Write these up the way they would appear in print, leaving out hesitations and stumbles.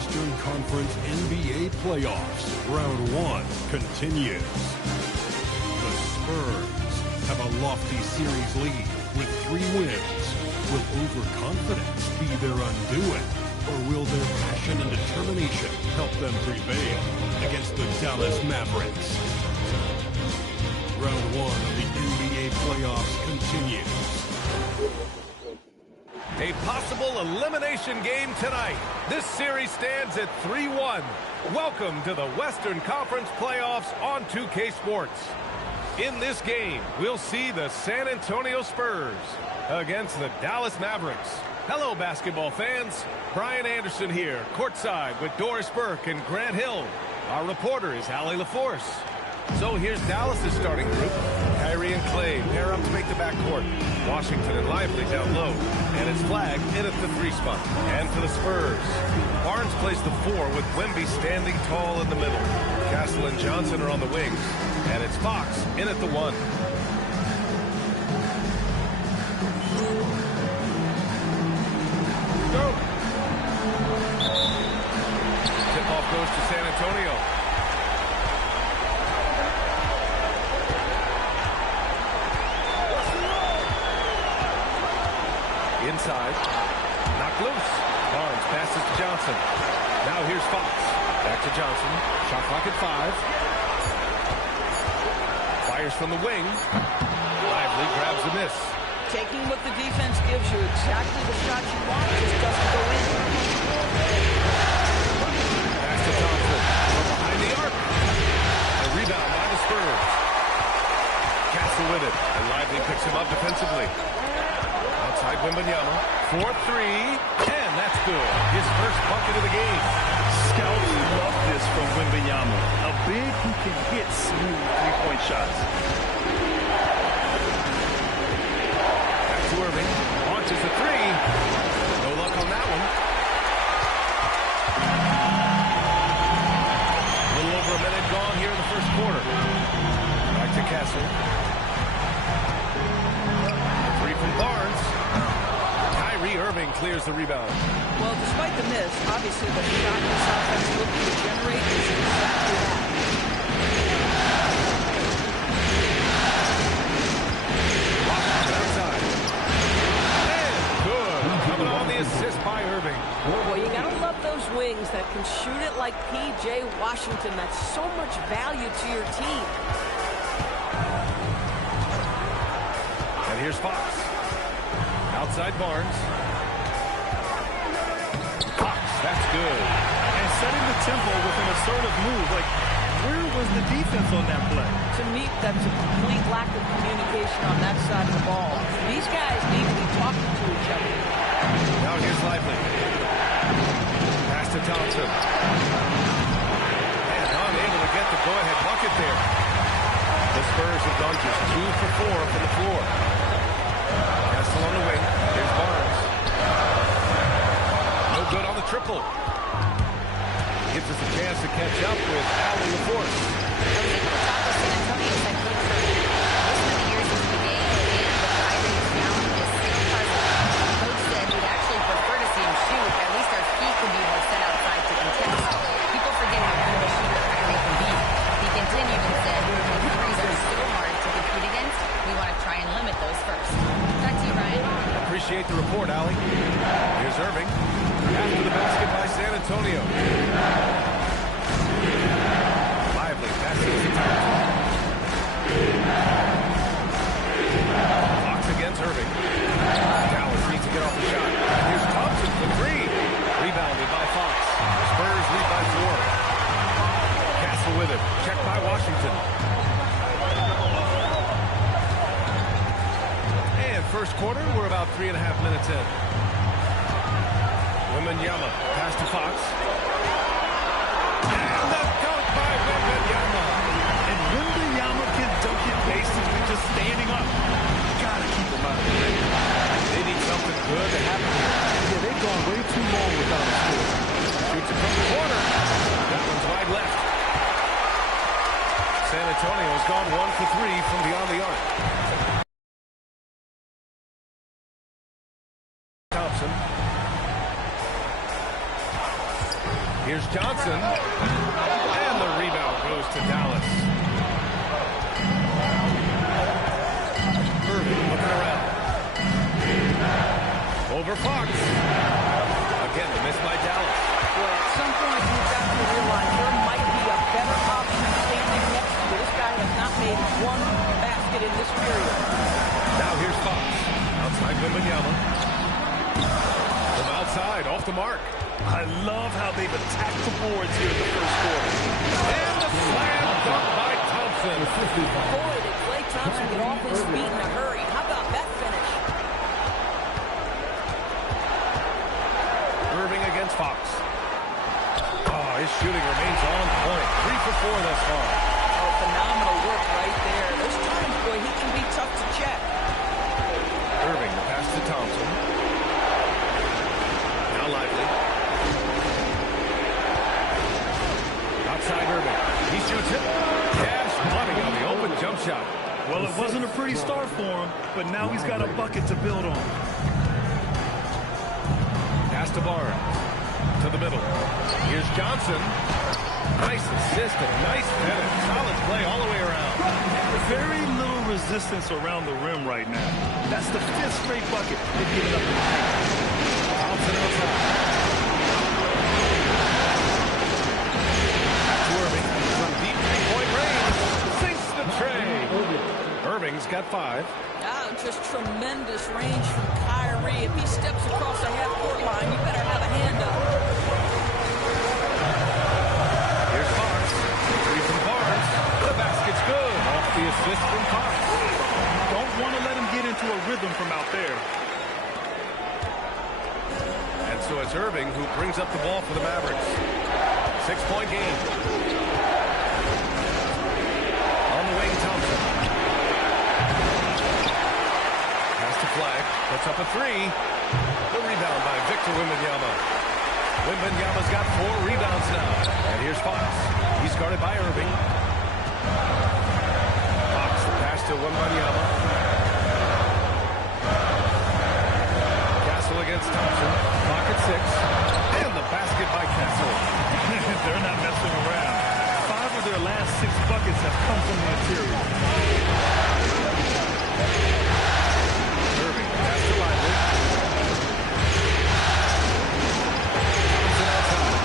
Western Conference NBA playoffs. Round 1 continues. The Spurs have a lofty series lead with 3 wins. Will overconfidence be their undoing, or will their passion and determination help them prevail against the Dallas Mavericks? Round 1 of the NBA playoffs continues. A possible elimination game tonight. This series stands at 3-1. Welcome to the Western Conference playoffs on 2K Sports. In this game, we'll see the San Antonio Spurs against the Dallas Mavericks. Hello, basketball fans. Brian Anderson here, courtside with Doris Burke and Grant Hill. Our reporter is Allie LaForce. So here's Dallas' starting group. Kyrie and Clay pair up to make the backcourt. Washington and Lively down low. And it's Flag in at the 3 spot. And for the Spurs, Barnes plays the 4 with Wemby standing tall in the middle. Castle and Johnson are on the wings. And it's Fox in at the 1. Go! Tip-off goes to San Antonio. Inside. Knocked loose. Barnes passes to Johnson. Now here's Fox. Back to Johnson. Shot clock at 5. Fires from the wing. Lively grabs a miss. Taking what the defense gives you, exactly the shot you want, just doesn't go in. Pass to Thompson. From behind the arc. A rebound by the Spurs. Castle with it. And Lively picks him up defensively. Outside Wembanyama. 4-3. And that's good. His first bucket of the game. Scouts love this from Wembanyama. A big who can hit smooth three-point shots. Back to Irving. Launches a 3. No luck on that one. A little over a minute gone here in the first quarter. Back to Castle. 3 from Barnes. Kyrie Irving clears the rebound. Well, despite the miss, obviously the shot this offense looking to generate is exactly that. Outside. And good. Coming on the assist by Irving. Well, you gotta love those wings that can shoot it like P.J. Washington. That's so much value to your team. And here's Fox. Outside Barnes. Fox, that's good. And setting the tempo with an assertive move. Like, where was the defense on that play? To me, that's a complete lack of communication on that side of the ball. These guys need to be talking to each other. Now here's Lively. Pass to Thompson. And unable to get the go-ahead bucket there. The Spurs have gone just 2 for 4 from the floor. Castle on the wing. Here's Barnes. No good on the triple. Gives us a chance to catch up with Allie LaForce. I was able to talk with San Antonio as I coach for most of the years into the game, and with Kyrie's talent is still present. Coach said he'd actually prefer to see him shoot. At least our feet could be more set outside to contest. People forget how good of a shooter Kyrie can be. He continued and said, threes are so hard to compete against. We want to try and limit those first. Back to you, Ryan. Appreciate the report, Allie. Here's Irving. After the basket by San Antonio. Lively passes to Thompson. Fox against Irving. Dallas needs to get off the shot. Here's Thompson for 3. Rebounded by Fox. Spurs lead by 4. Castle with it. Checked by Washington. And first quarter, we're about 3.5 minutes in. Wembanyama, pass to Fox. And the dunk by Wembanyama. And Wembanyama can dunk it basically just standing up. Gotta keep him out of the way. They need something good to happen here. Yeah, they've gone way too long without a score. Shoots it from the corner. That one's wide left. San Antonio has gone 1 for 3 from beyond the arc. Thompson. Here's Johnson. And the rebound goes to Dallas. Irving looking around. Over Fox. Again, the miss by Dallas. Well, at some point, you've got to realize there might be a better option standing next to you. This guy has not made one basket in this period. Now here's Fox. Outside Wembanyama. From outside, off the mark. I love how they've attacked the boards here in the first quarter. And the slam dunk by Thompson. Boy, did Klay Thompson get off his feet in a hurry. How about that finish? Irving against Fox. Oh, his shooting remains on point. 3 for 4 thus far. Oh, phenomenal work right there. There's times, boy, he can be tough to check. Irving, the pass to Thompson. Now Lively. Outside Irving. He shoots it. Cash money on the open jump shot. Well, it wasn't a pretty start for him, but now he's got a bucket to build on. Pass to Barnes. To the middle. Here's Johnson. Nice assist and nice finish. Solid play all the way around. Very little resistance around the rim right now. That's the 5th straight bucket they've given up in the paint. Thompson outside. Back to Irving. From deep three-point range. Sinks the tray. Irving's got 5. Oh, just tremendous range from Kyrie. If he steps across the half-court line, you better have a hand up. Here's Fox. 3 from Barnes. The basket's good. Off the assist from Fox. Don't want to let him get into a rhythm from out there. And so it's Irving who brings up the ball for the Mavericks. 6-point game. On the wing, Thompson. Pass to Flag. Puts up a 3. The rebound by Victor Wembanyama. Wembanyama's got 4 rebounds now. And here's Fox. He's guarded by Irving. Fox, the pass to Wembanyama. Castle against Thompson. Clock at 6. And the basket by Castle. They're not messing around. 5 of their last 6 buckets have come from the interior. Irving, pass to Lively. Thompson outside.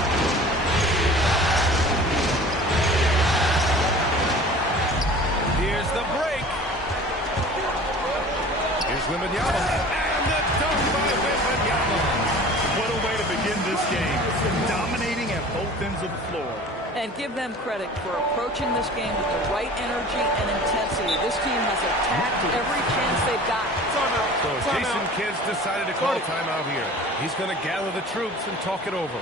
Here's the break. Here's Wembanyama. And the dunk by Wembanyama. What a way to begin this game. Dominating at both ends of the floor. And give them credit for approaching this game with the right energy and intensity. This team has attacked every chance they've got. So Jason Kidd's decided to call timeout here. He's going to gather the troops and talk it over.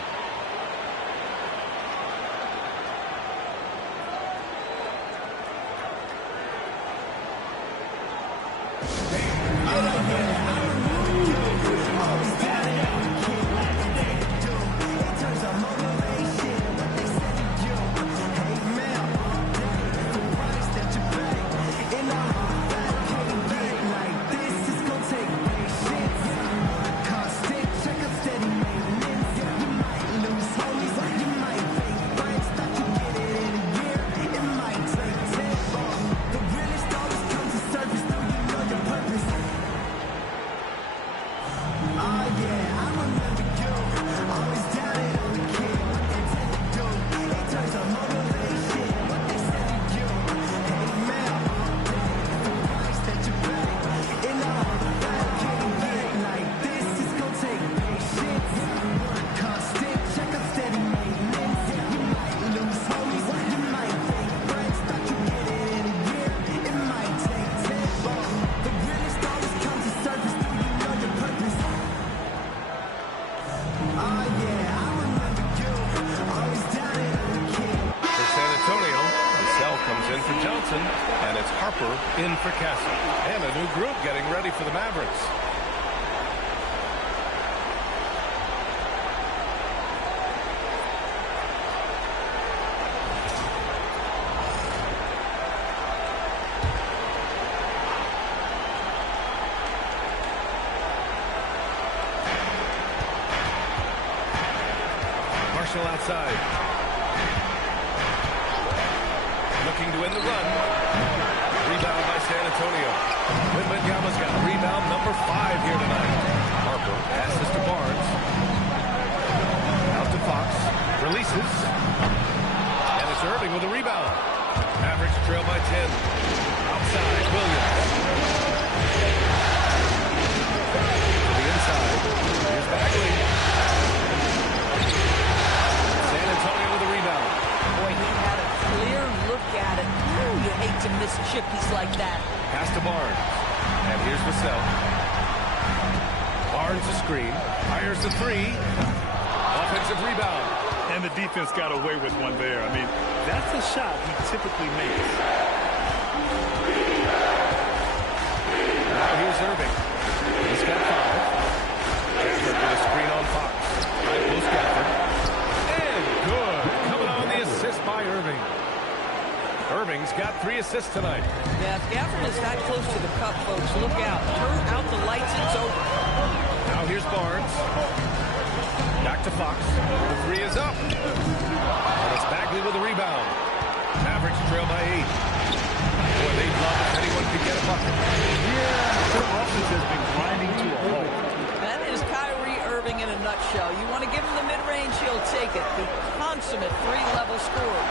And it's Harper in for Castle. And a new group getting ready for the Mavericks. Marshall outside. outside. Looking to win the run. Rebound by San Antonio. Wembanyama's got rebound number 5 here tonight. Harper passes to Barnes. Out to Fox. Releases. And it's Irving with a rebound. Mavericks trail by 10. Outside, Williams. To the inside. Here's Bagley. San Antonio with a rebound. Boy, he had a clear look at it. Ooh, you hate to miss chippies like that. Pass to Barnes. And here's Vassell. Barnes a screen. Fires the 3. Offensive rebound. And the defense got away with one there. I mean, that's a shot he typically makes. Now here's Irving. He's got 5. Gafford with a screen on Fox. High post Gafford. And good. Coming on the assist by Irving. Irving's got 3 assists tonight. Yeah, if Gafford is that close to the cup, folks, look out. Turn out the lights, it's over. Now here's Barnes. Back to Fox. The 3 is up. And it's Bagley with a rebound. Mavericks trail by 8. Boy, they'd love if anyone could get a bucket. Yeah, their offense has been grinding to a halt. That is Kyrie Irving in a nutshell. You want to give him the mid-range, he'll take it. The consummate 3-level scorer.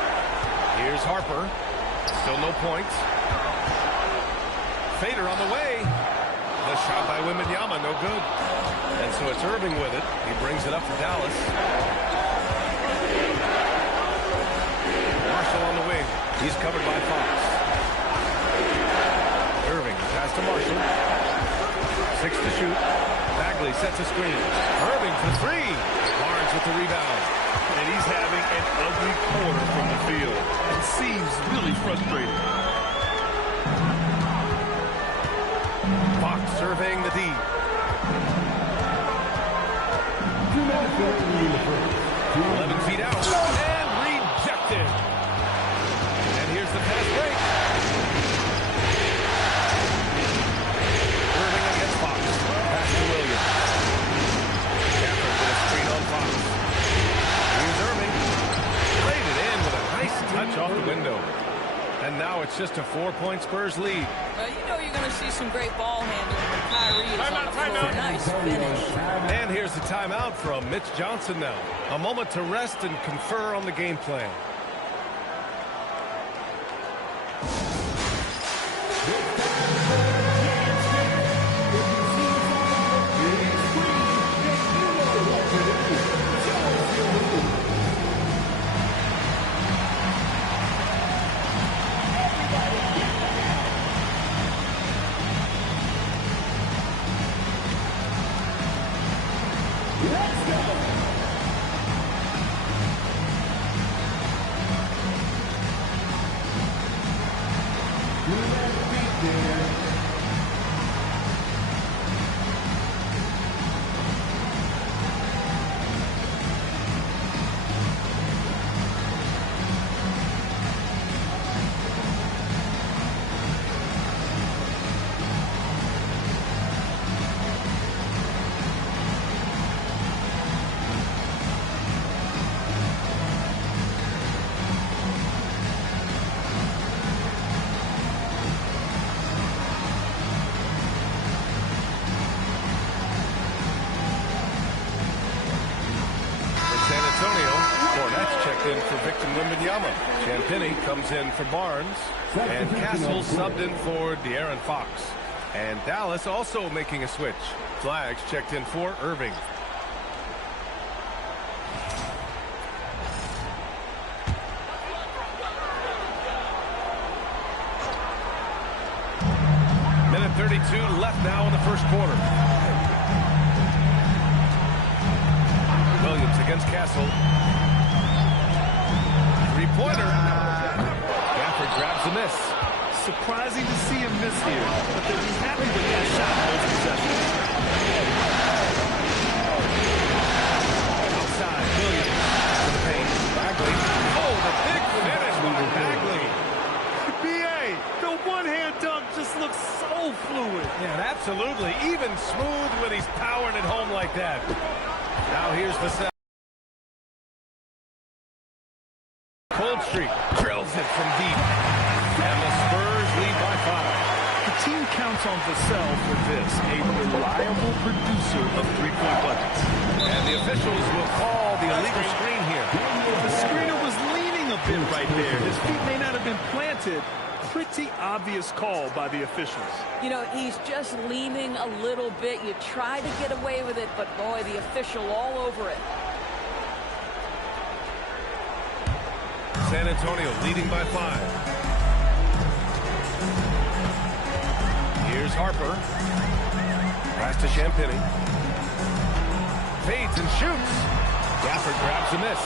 Here's Harper. Still no points. Fader on the way. The shot by Wembanyama, no good. And so it's Irving with it. He brings it up for Dallas. Marshall on the wing. He's covered by Fox. Irving pass to Marshall. 6 to shoot. Bagley sets a screen. Irving for 3. Barnes with the rebound. And he's having an ugly quarter from the field. It seems really frustrating. Fox surveying the D. 11 feet out. And rejected. And here's the fast break. Irving against Fox. Pass to Williams. Gafford with a screen on Fox. Here's Irving. Laid it in with a nice touch off the window. And now it's just a 4-point Spurs lead. You know you're going to see some great ball handling when Kyrie is on the floor. Nice finish. And here's the timeout from Mitch Johnson now. A moment to rest and confer on the game plan. In for Victor Wembanyama. Champagnie comes in for Barnes. And Castle subbed in for De'Aaron Fox. And Dallas also making a switch. Flags checked in for Irving. Minute 32 left now in the first quarter. Williams against Castle. Three-pointer. Gafford grabs the miss. Surprising to see him miss here, but they'll be happy with that shot in those possessions. Outside, Williams to the paint. Bagley. Oh, the big finish by Bagley. B.A., the one-hand dunk just looks so fluid. Yeah, absolutely. Even smooth when he's powering it home like that. Now here's Vassell. Cold streak drills it from deep. And the Spurs lead by 5. The team counts on Vassell for this, a reliable producer of three-point buckets. And the officials will call the illegal screen here. The screener was leaning a bit right there. His feet may not have been planted. Pretty obvious call by the officials. You know, he's just leaning a little bit. You try to get away with it, but boy, the official all over it. San Antonio leading by 5. Here's Harper. Pass to Champagny. Fades and shoots. Gafford grabs a miss.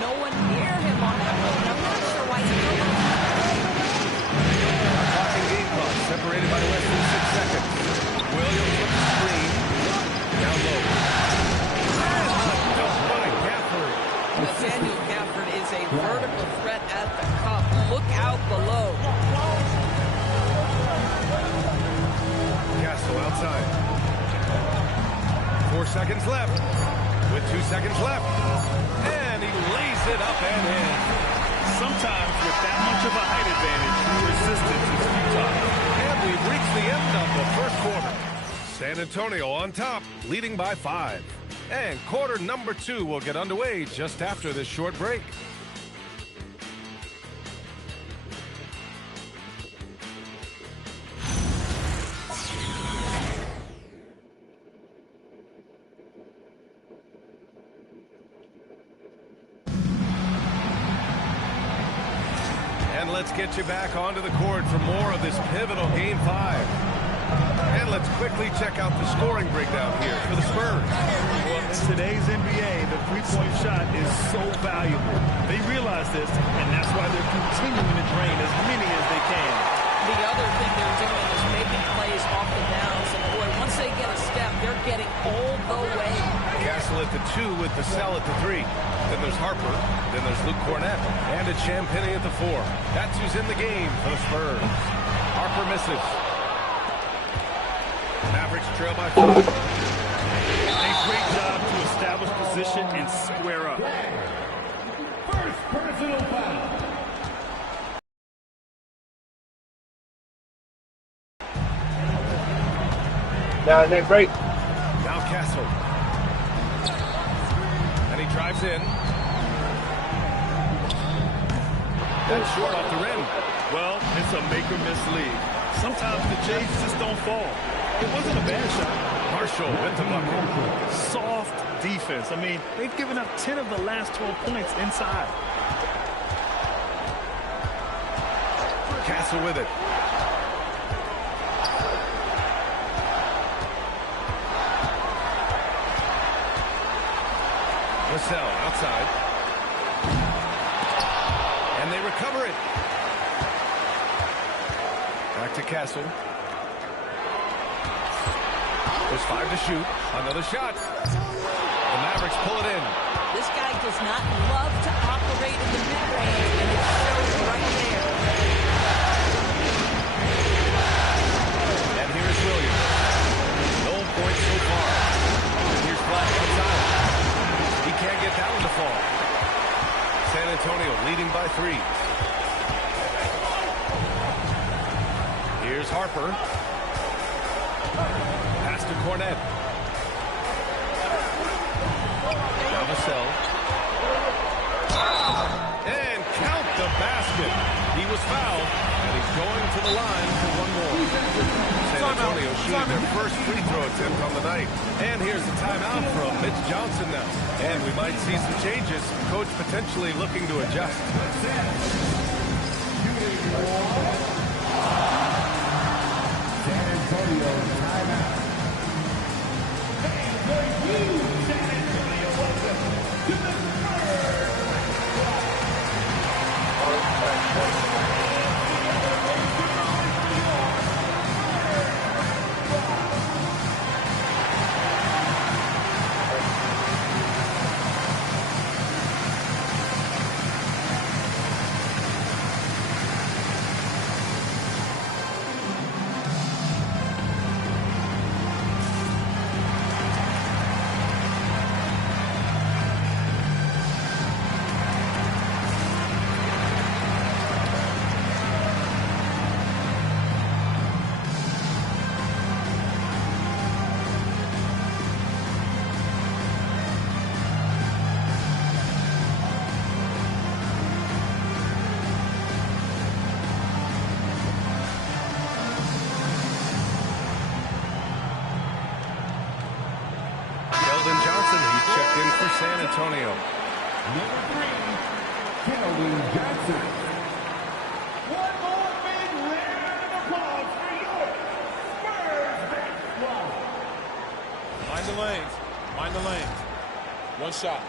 No one near him on that one. I'm not sure why he's doing that. Talking game clock, separated by less than 6 seconds. Williams with the screen. Down low. Just by Gafford. Nathaniel Gafford is a vertical threat at the cup. Look out below. Castle outside. 4 seconds left. With 2 seconds left. And he lays it up and in. Sometimes with that much of a height advantage, resistance is futile. And we've reached the end of the first quarter. San Antonio on top, leading by 5. And quarter number 2 will get underway just after this short break. And let's get you back onto the court for more of this pivotal Game 5. And let's quickly check out the scoring breakdown here for the Spurs. Well, in today's NBA, the three-point shot is so valuable. They realize this, and that's why they're continuing to drain as many as they can. The other thing they're doing is making plays off the bounce. And boy, once they get a step, they're getting all the way. Castle at the 2 with the Vassell at the 3. Then there's Harper. Then there's Luke Cornett. And it's Champagny at the 4. That's who's in the game for the Spurs. Harper misses. Mavericks trail by 5. A great job to establish position and square up. First personal foul. Now, next break. Now Castle. And he drives in. That's short off the rim. Well, it's a make-or-miss league. Sometimes the Jays just don't fall. It wasn't a bad shot. Marshall with the bucket. Soft defense. I mean, they've given up 10 of the last 12 points inside. Castle with it. Vassell outside. And they recover it. Back to Castle. There's 5 to shoot. Another shot. The Mavericks pull it in. This guy does not love to operate in the mid-range, and it shows right there. And here's Williams. No points so far. Here's Black outside. He can't get that one to fall. San Antonio leading by 3. Here's Harper. Pass to Cornett. Now Vassell. And count the basket. He was fouled, and he's going to the line for one more. San Antonio shooting their first free throw attempt on the night. And here's the timeout from Mitch Johnson now. And we might see some changes. Coach potentially looking to adjust. San Antonio timeout. San Antonio. Number 3, Kennedy Johnson. One more big round of applause for your Spurs basketball. Mind the lanes. Mind the lanes. One shot.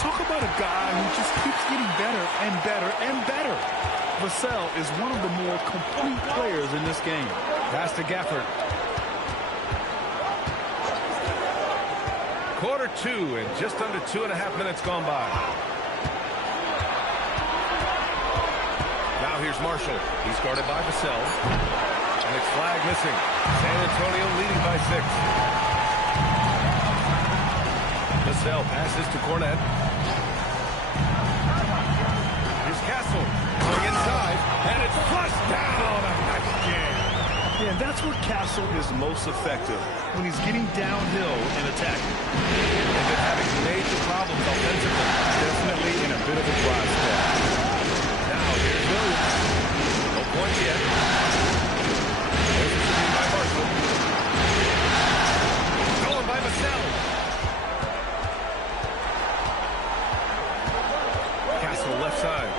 Talk about a guy who just keeps getting better and better and better. Vassell is one of the more complete players in this game. Pass to Gafford. Quarter 2 and just under 2.5 minutes gone by. Now here's Marshall. He's guarded by Vassell. And it's flag missing. San Antonio leading by 6. Vassell passes to Cornette. Here's Castle going inside, and it's flushed down. A nice jam. Yeah, that's where Castle is most effective, when he's getting downhill and attacking. And they're having major problems offensively. Definitely in a bit of a dry spell. Now here's Williams. No points yet. There's the screen by Marshall. Going by Vassell. Left side.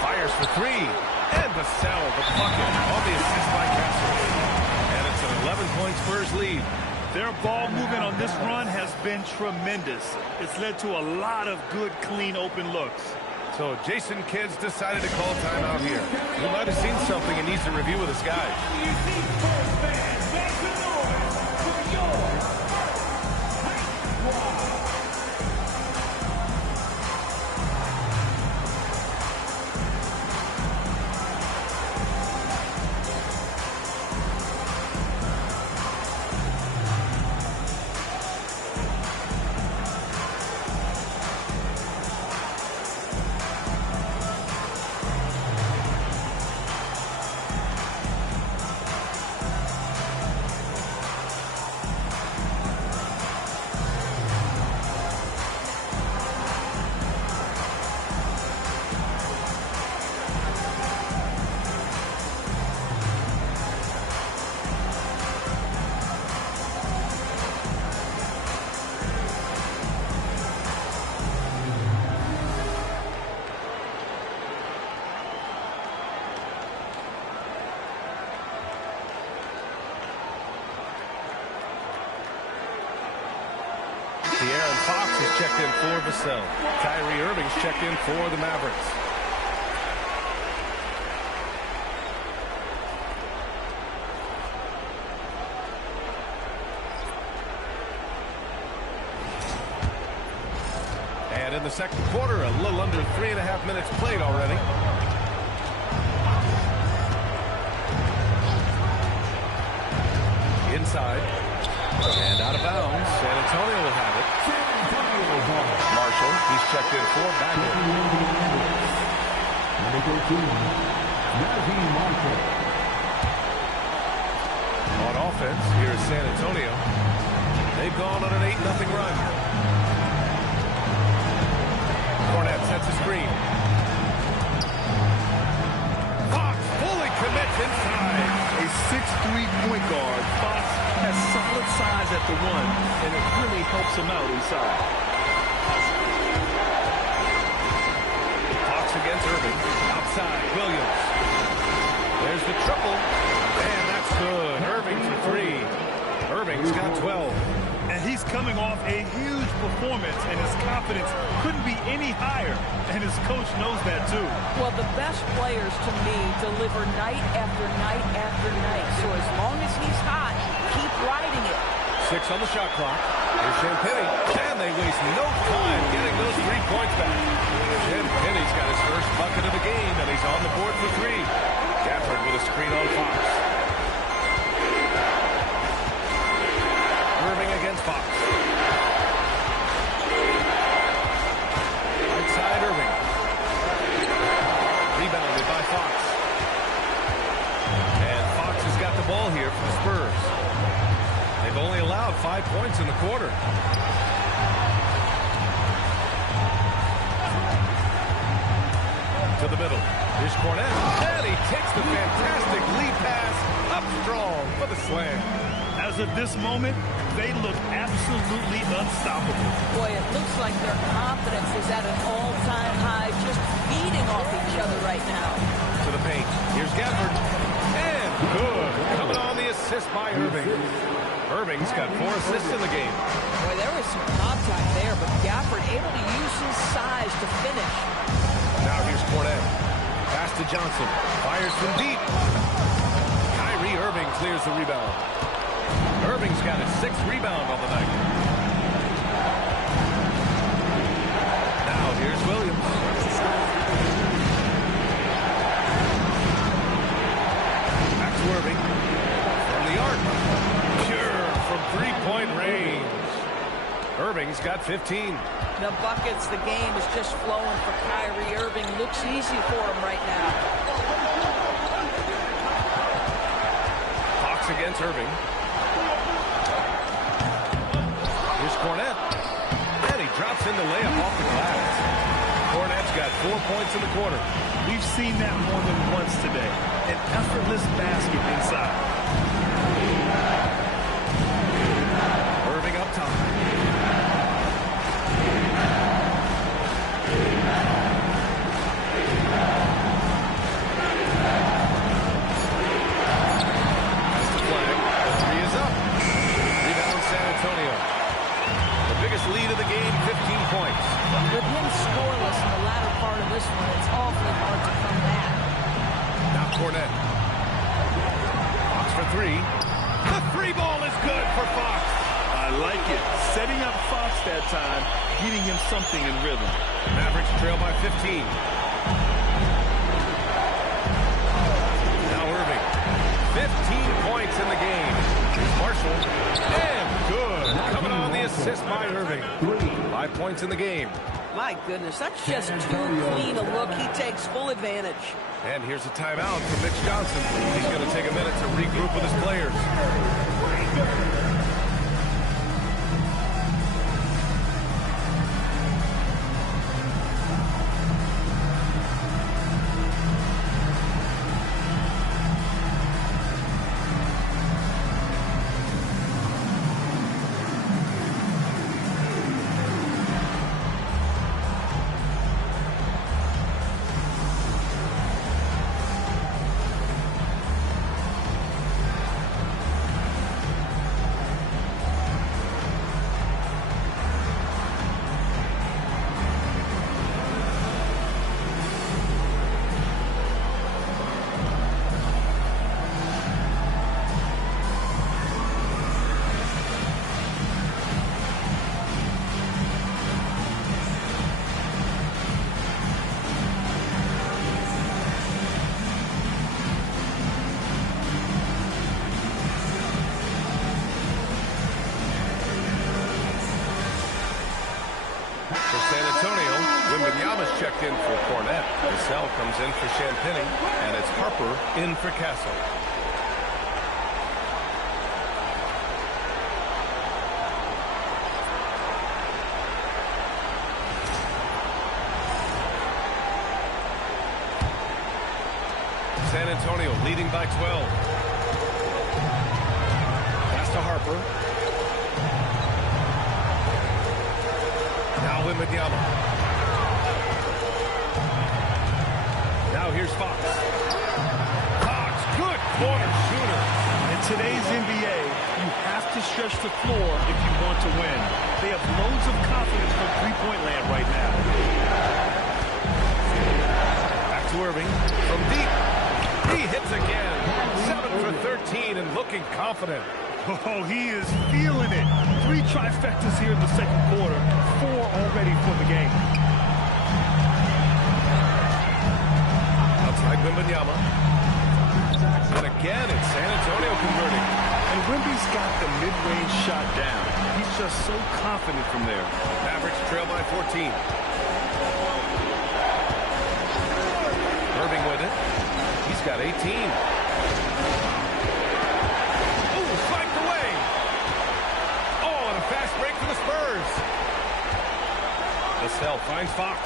Fires for 3. And Vassell, the bucket on the assist by Castle. And it's an 11-point Spurs lead. Their ball movement on this run has been tremendous. It's led to a lot of good, clean, open looks. So Jason Kidd's decided to call timeout here. He might have seen something and needs to review with his guys. De'Aaron Fox is checked in for Vassell. Kyrie Irving's checked in for the Mavericks. And in the second quarter, a little under 3.5 minutes played already. Inside. And out of bounds. San Antonio will have it. Marshall, he's checked in for Bagley. Number 13, Marshall. On offense, here is San Antonio. They've gone on an 8-0 run. Cornette sets a screen. Fox fully commits inside. A 6'3" point guard, Fox has solid size at the 1, and it really helps him out inside. Fox against Irving. Outside, Williams. There's the triple. And that's good. Irving for 3. Irving's got 12. And he's coming off a huge performance, and his confidence couldn't be any higher. And his coach knows that, too. Well, the best players, to me, deliver night after night after night. So as long as he's hot, keep riding it. 6 on the shot clock. Here's Champagnie. And they waste no time getting those 3 points back. Champagnie's got his first bucket of the game, and he's on the board for 3. Gafford with a screen on Fox. Irving against Fox. Right side, Irving. Rebounded by Fox. And Fox has got the ball here for the Spurs. They've only allowed 5 points in the quarter. to the middle. Here's Cornette. And he takes the fantastic lead pass up strong for the slam. As of this moment, they look absolutely unstoppable. Boy, it looks like their confidence is at an all-time high, just feeding off each other right now. To the paint. Here's Gafford. And good. Coming on the assist by Irving. Irving's got 4 assists in the game. Boy, there was some pop time there, but Gafford able to use his size to finish. Now here's Cornette. Pass to Johnson. Fires from deep. Kyrie Irving clears the rebound. Irving's got his 6th rebound on the night. Now here's Williams. Back to Irving. From the arc. Pure from 3-point range. Irving's got 15. The buckets, the game is just flowing for Kyrie Irving. Looks easy for him right now. Fox against Irving. Here's Cornette. And he drops in the layup off the glass. Cornette's got 4 points in the quarter. We've seen that more than once today. An effortless basket inside. Irving up top. That's the flag. The 3 is up. Rebound San Antonio. The biggest lead of the game, 15 points. With him scoreless in the latter part of this one, it's awfully hard to come back. Now Cornette. Fox for 3. The 3 ball is good for Fox. I like it. Setting up Fox that time, getting him something in rhythm. Mavericks trail by 15. Now Irving. 15 points in the game. Here's Marshall. And good. Coming on the assist by Irving. 5 points in the game. My goodness, that's just too clean a look. He takes full advantage. And here's a timeout from Mitch Johnson. He's going to take a minute to regroup with his players. Checked in for Cornette. Vassell comes in for Champagny, and it's Harper in for Castle. San Antonio leading by 12. Pass to Harper. Now Wembanyama. Now here's Fox. Fox, good corner shooter. In today's NBA, you have to stretch the floor if you want to win. They have loads of confidence from three-point land right now. Back to Irving from deep. He hits again. 7 for 13 and looking confident. Oh, he is feeling it. 3 trifectas here in the second quarter. 4 already for the game. Outside Wembanyama. And again, it's San Antonio converting. And Wemby's got the mid-range shot down. He's just so confident from there. Mavericks trail by 14. Irving with it. He's got 18. Ooh, spiked away. Oh, and a fast break for the Spurs. Vassell finds Fox.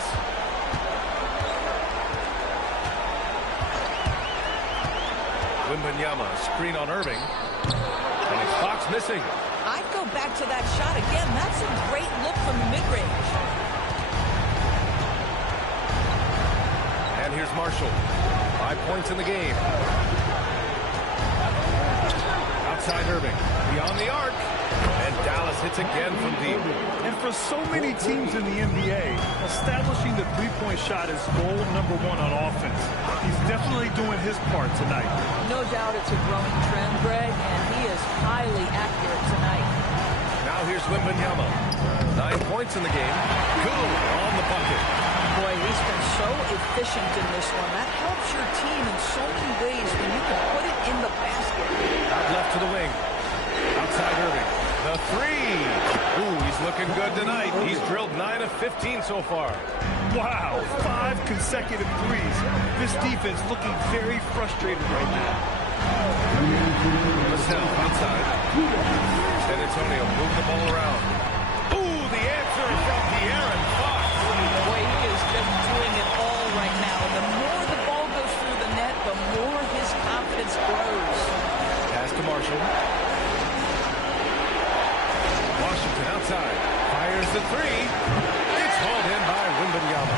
Wembanyama, screen on Irving. And it's Fox missing. I'd go back to that shot again. That's a great look from the mid-range. And here's Marshall. 5 points in the game. Outside Irving. Beyond the arc. And Dallas hits again from deep. And for so many teams in the NBA, establishing the three-point shot is goal number 1 on offense. He's definitely doing his part tonight. No doubt it's a growing trend, Greg, and he is highly accurate tonight. Now here's Wembanyama. 9 points in the game. Good on the bucket. Boy, he's been so efficient in this one. That helps your team in so many ways when you can put it in the basket. Out left to the wing. Outside Irving. The three. Ooh, he's looking good tonight. He's drilled 9 of 15 so far. Wow, 5 consecutive threes. This defense looking very frustrated right now. Vassell outside. San Antonio moved the ball around. Ooh, the answer from De'Aaron Fox. Boy, he is just doing it all right now. The more the ball goes through the net, the more his confidence grows. Pass to Marshall. Washington outside. Fires the three. It's hauled in by Wembanyama.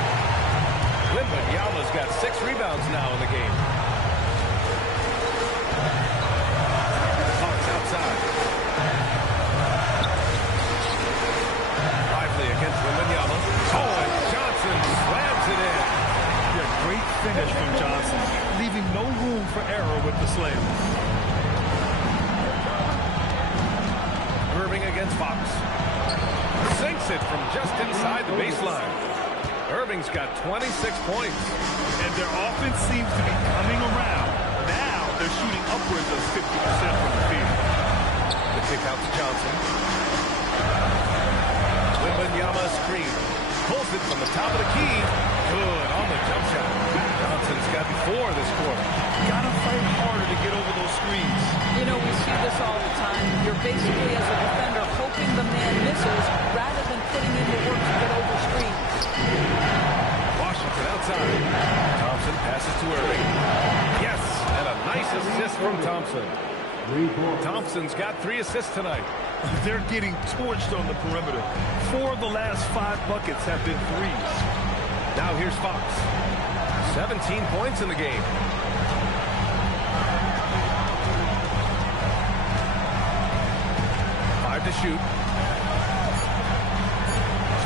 Wembanyama's got 6 rebounds now in the game. Fox outside. Lively against Wembanyama. Oh, and Johnson slams it in. Yeah, great finish from Johnson, leaving no room for error with the slam. Irving against Fox. Sinks it from just inside the baseline. Irving's got 26 points. And their offense seems to be coming around. Now they're shooting upwards of 50% from the field. The kick out to Johnson. Wembanyama screen. Pulls it from the top of the key. Good on the jump shot. Johnson's got 4 this quarter. Gotta fight harder to get over those screens. You know, we see this all the time. You're basically, as a defender, hoping the man misses rather than putting in the work to get over screens. Washington outside. Thompson passes to Irving. Yes, and a nice assist from Thompson. Thompson's got 3 assists tonight. They're getting torched on the perimeter. 4 of the last 5 buckets have been threes. Now here's Fox. 17 points in the game. To shoot.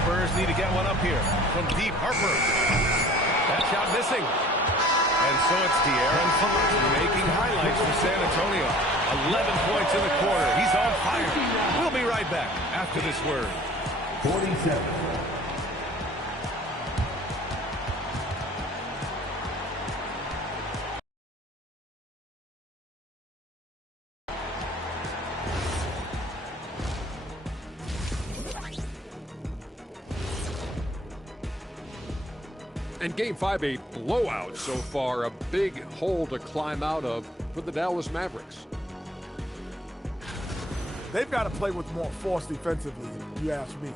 Spurs need to get one up here from deep. Harper. That shot missing. And so it's De'Aaron Fox making highlights for San Antonio. 11 points in the quarter. He's on fire. We'll be right back after this word. 47. And Game 5, a blowout so far, a big hole to climb out of for the Dallas Mavericks. They've got to play with more force defensively, if you ask me.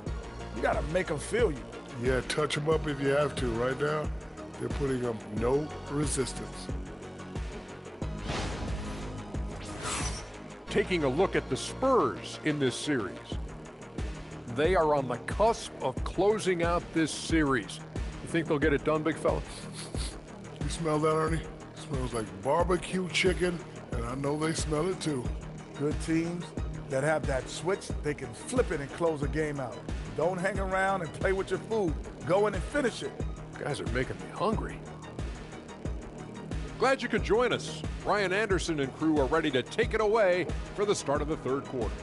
You got to make them feel you. Yeah, touch them up if you have to. Right now, they're putting up no resistance. Taking a look at the Spurs in this series. They are on the cusp of closing out this series. You think they'll get it done, big fella? You smell that, Ernie? It smells like barbecue chicken, and I know they smell it too. Good teams that have that switch, they can flip it and close a game out. Don't hang around and play with your food. Go in and finish it. Guys are making me hungry. Glad you could join us. Ryan Anderson and crew are ready to take it away for the start of the third quarter.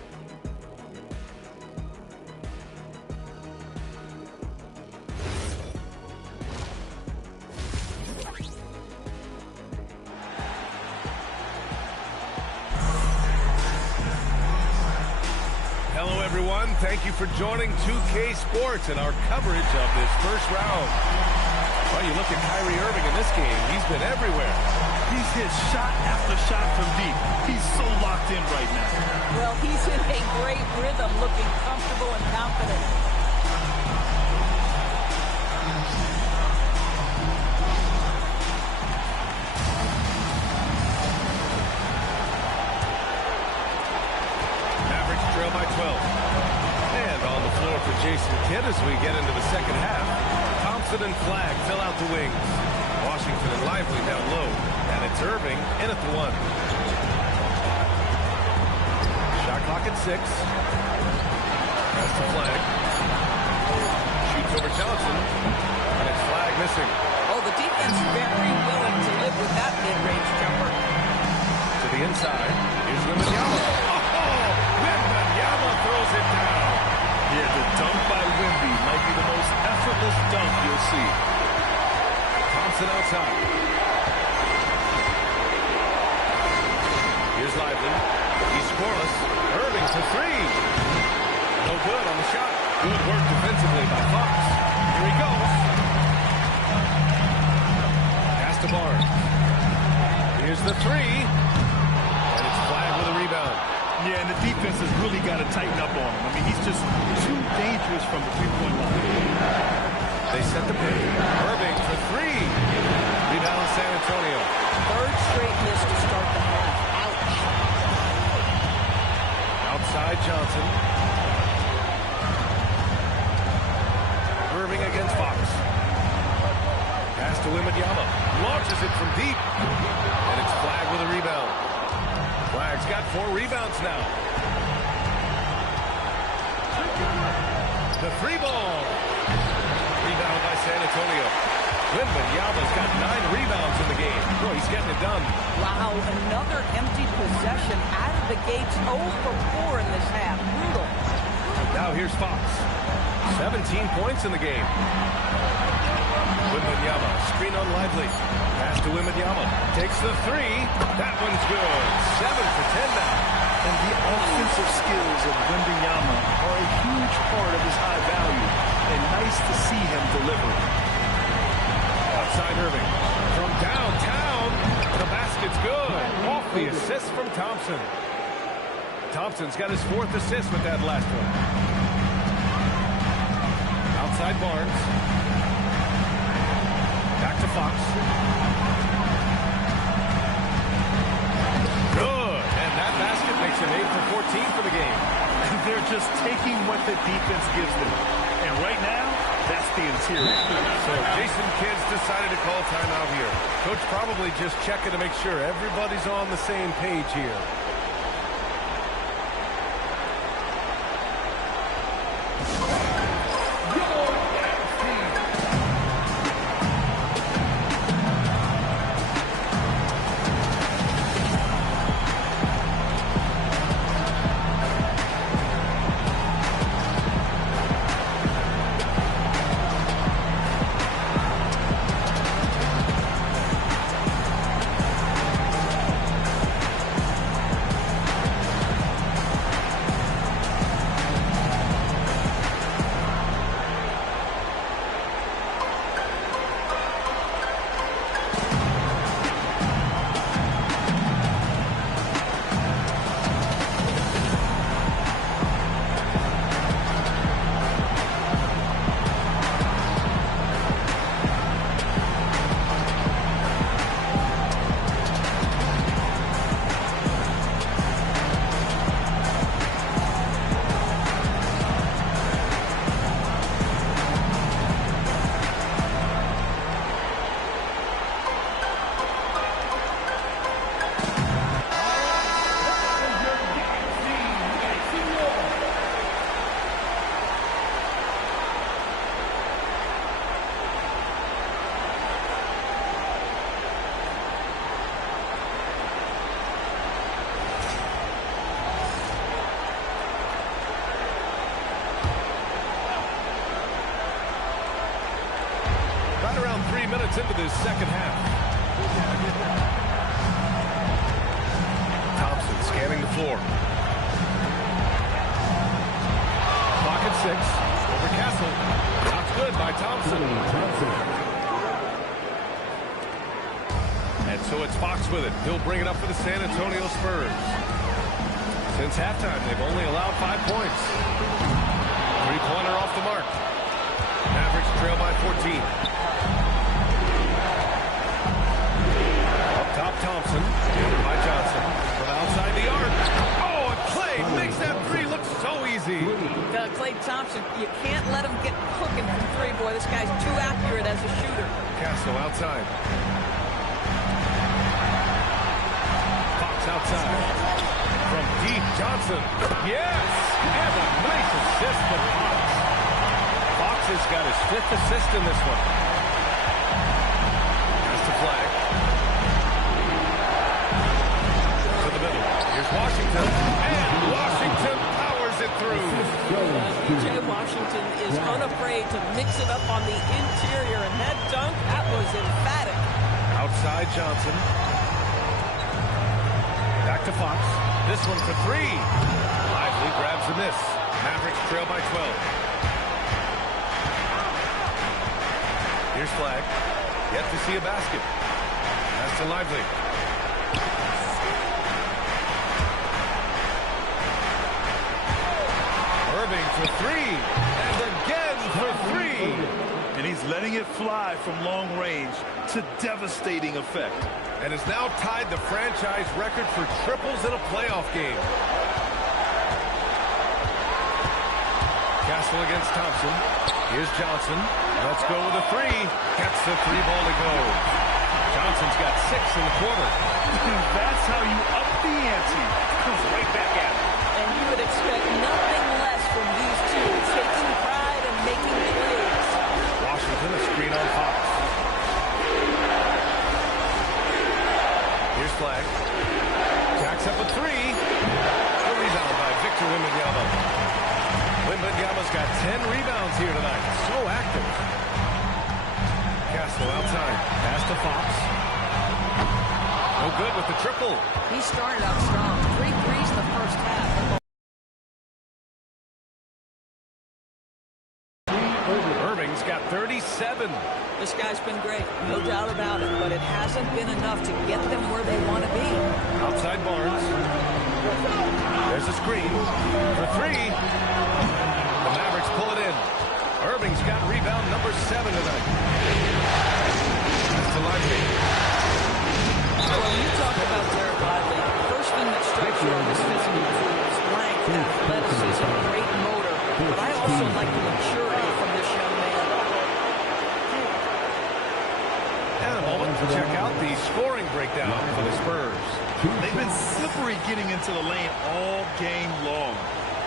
Hello, everyone. Thank you for joining 2K Sports and our coverage of this first round. Well, you look at Kyrie Irving in this game. He's been everywhere. He's hit shot after shot from deep. He's so locked in right now. Well, he's in a great rhythm, looking comfortable and confident. hit as we get into the second half. Thompson and Flagg fill out the wings. Washington and Lively down low. And it's Irving in at the 1. Shot clock at 6. Pass to Flagg. Shoots over Johnson. And it's Flagg missing. Oh, the defense very willing to live with that mid-range jumper. To the inside. Here's Wembanyama. Oh, Wembanyama throws it down. Yeah, the dunk by Wemby might be the most effortless dunk you'll see. Thompson outside. Here's Lively. He's scoreless. Irving for 3. No good on the shot. Good work defensively by Fox. Here he goes. Pass to Barnes. Here's the 3. And it's Flagg with a rebound. Yeah, and the defense has really got to tighten up on him. I mean, he's just too dangerous from the three-point line. They set the pick. Irving for 3. Rebound San Antonio. Third straight miss to start the half. Ouch. Outside Johnson. Irving against Fox. Pass to Wembanyama. Launches it from deep. And it's Flagg with a rebound. Flagg's got 4 rebounds now. The 3 ball. Rebound by San Antonio. Wembanyama's got 9 rebounds in the game. Boy, he's getting it done. Wow, another empty possession out of the gates. 0 for 4 in this half. Brutal. Now here's Fox. 17 points in the game. Wembanyama, screen on Lively. Pass to Wembanyama. Takes the 3. That one's good. 7 for 10 now. And the offensive skills of Wembanyama are a huge part of his high value. And nice to see him deliver. Outside Irving. From downtown. The basket's good. Off the assist from Thompson. Thompson's got his 4th assist with that last one. Outside Barnes. Back to Fox. Good. And that basket makes him 8 for 14 for the game. And they're just taking what the defense gives them. And right now, that's the interior. So Jason Kidd's decided to call timeout here. Coach probably just checking to make sure everybody's on the same page here. Into this second half. Thompson scanning the floor. Clock at 6. Over Castle. Knocked good by Thompson. And so it's Fox with it. He'll bring it up for the San Antonio Spurs. Since halftime, they've only allowed 5 points. 3-pointer off the mark. Mavericks trail by 14. Top Thompson, by Johnson, from outside the arc. Oh, and Clay makes that 3 look so easy. easy. Klay Thompson, you can't let him get cooking from three. Boy, this guy's too accurate as a shooter. Castle outside. Fox outside. From deep, Johnson. Yes! And a nice assist from Fox. Fox has got his 5th assist in this one. That's the flag. To the middle. Here's Washington. And Washington powers it through. PJ Washington is unafraid to mix it up on the interior. And that dunk, that was emphatic. Outside Johnson. Back to Fox. This one for 3. Lively grabs a miss. Mavericks trail by 12. Here's Flag. Yet to see a basket. That's to Lively. Irving for 3. And again for 3. And he's letting it fly from long range to devastating effect. And has now tied the franchise record for triples in a playoff game. Castle against Thompson. Here's Johnson. Let's go with a 3. Gets the 3-ball to go. Johnson's got 6 in the quarter. That's how you up the ante. Comes right back at him. And you would expect nothing less from these two. Taking pride and making plays. Washington, a screen on Fox. Here's Flag. Jacks up a 3. A rebound by Victor Wembanyama. Wembanyama's got 10 rebounds here tonight. So active. Castle outside. Pass to Fox. No good with the triple. He started out strong. 3 threes in the first half. Irving's got 37. This guy's been great, no doubt about it, but it hasn't been enough to get them where they want to be. Outside Barnes. There's a screen for 3. The Mavericks pull it in. Irving's got rebound number 7 tonight. That's to Lively. When you talk about Derek Lively, the first thing that strikes you on this physical tools, length, athleticism, great motor, but I also like the maturity from this young man. And a moment to check out the scoring breakdown for the Spurs. They've been slippery getting into the lane all game long,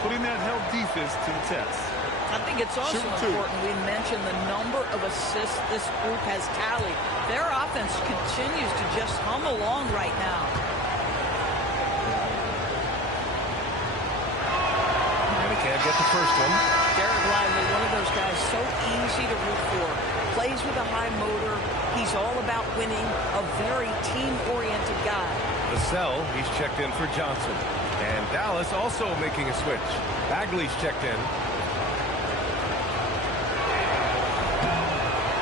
putting that help defense to the test. I think it's also important we mention the number of assists this group has tallied. Their offense continues to just hum along right now. And he can't get the first one. Derek Lively, one of those guys so easy to root for. Plays with a high motor. He's all about winning. A very team-oriented guy. Vassell, he's checked in for Johnson. And Dallas also making a switch. Bagley's checked in.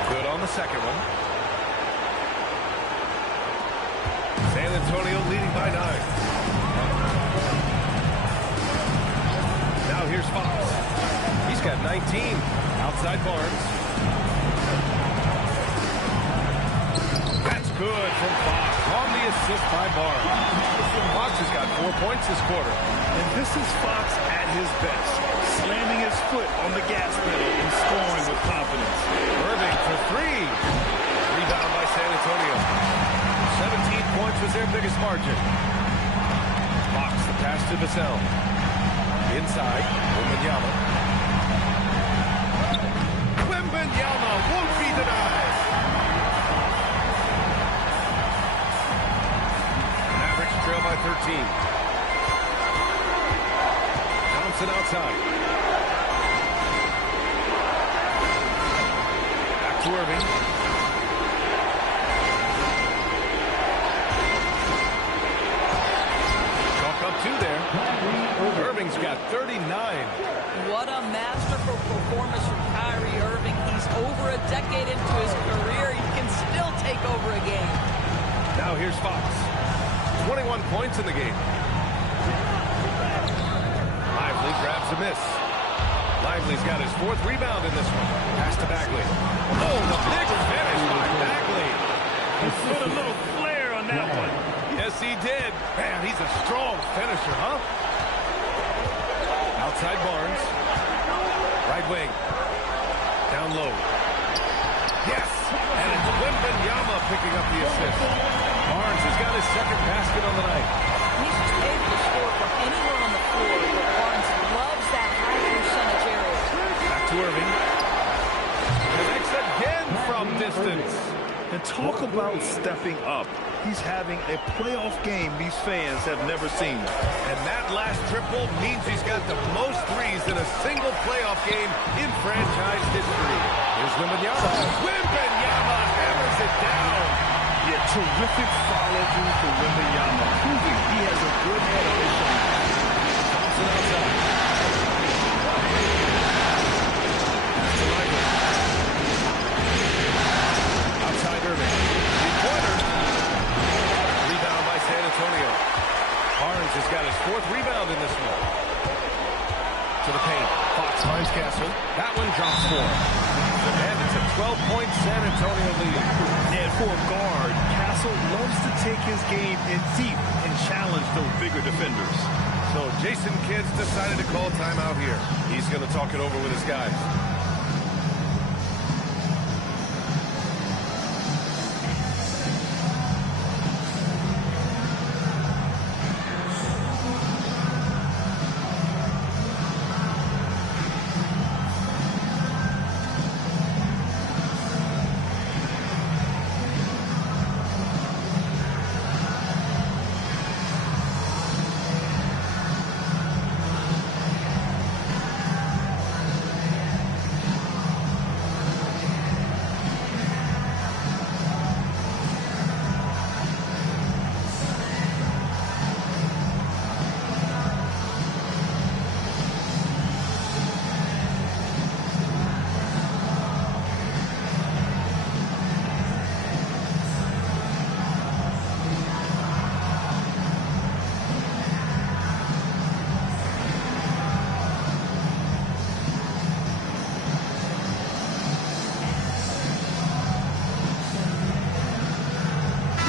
Good on the second one. San Antonio leading by 9. Now here's Fox. He's got 19. Outside Barnes. That's good from Fox. On the assist by Barnes. Fox has got 4 points this quarter. And this is Fox at his best, slamming his foot on the gas pedal and scoring with confidence. Irving for 3. Rebound by San Antonio. 17 points was their biggest margin. Fox, the pass to Vassell. Inside, Wembanyama. Wembanyama won't be denied. Mavericks trail by 13. Thompson outside. Back to Irving. Chalk up 2 there. Irving's got 39. What a masterful performance from Kyrie Irving. He's over a decade into his career. He can still take over a game. Now here's Fox. 21 points in the game. Lively grabs a miss. Lively's got his 4th rebound in this one. Pass to Bagley. Oh, the big finish by Bagley. He put a little flair on that one. Yes, he did. Man, he's a strong finisher, huh? Outside Barnes. Right wing. Down low. Yes! And it's Wembanyama picking up the assist. Barnes has got his second basket on the night. He's able to score from anywhere on the floor, but Barnes loves that high percentage area. Back to Irving. Connects again from distance. And talk about stepping up. He's having a playoff game these fans have never seen. And that last triple means he's got the most threes in a single playoff game in franchise history. Here's Wembanyama. Wembanyama hammers it down. Yeah, terrific follow-through for Wembanyama, proving he has a good head on his shoulders. Thompson outside. Pass to Lively. Outside Irving. Three-pointer. Rebound by San Antonio. Barnes has got his fourth rebound in this one. To the paint. Fox finds Castle. That one drops for him. And it's a 12-point San Antonio lead. And for a guard, Castle loves to take his game in deep and challenge those bigger defenders. So Jason Kidd's decided to call timeout here. He's going to talk it over with his guys.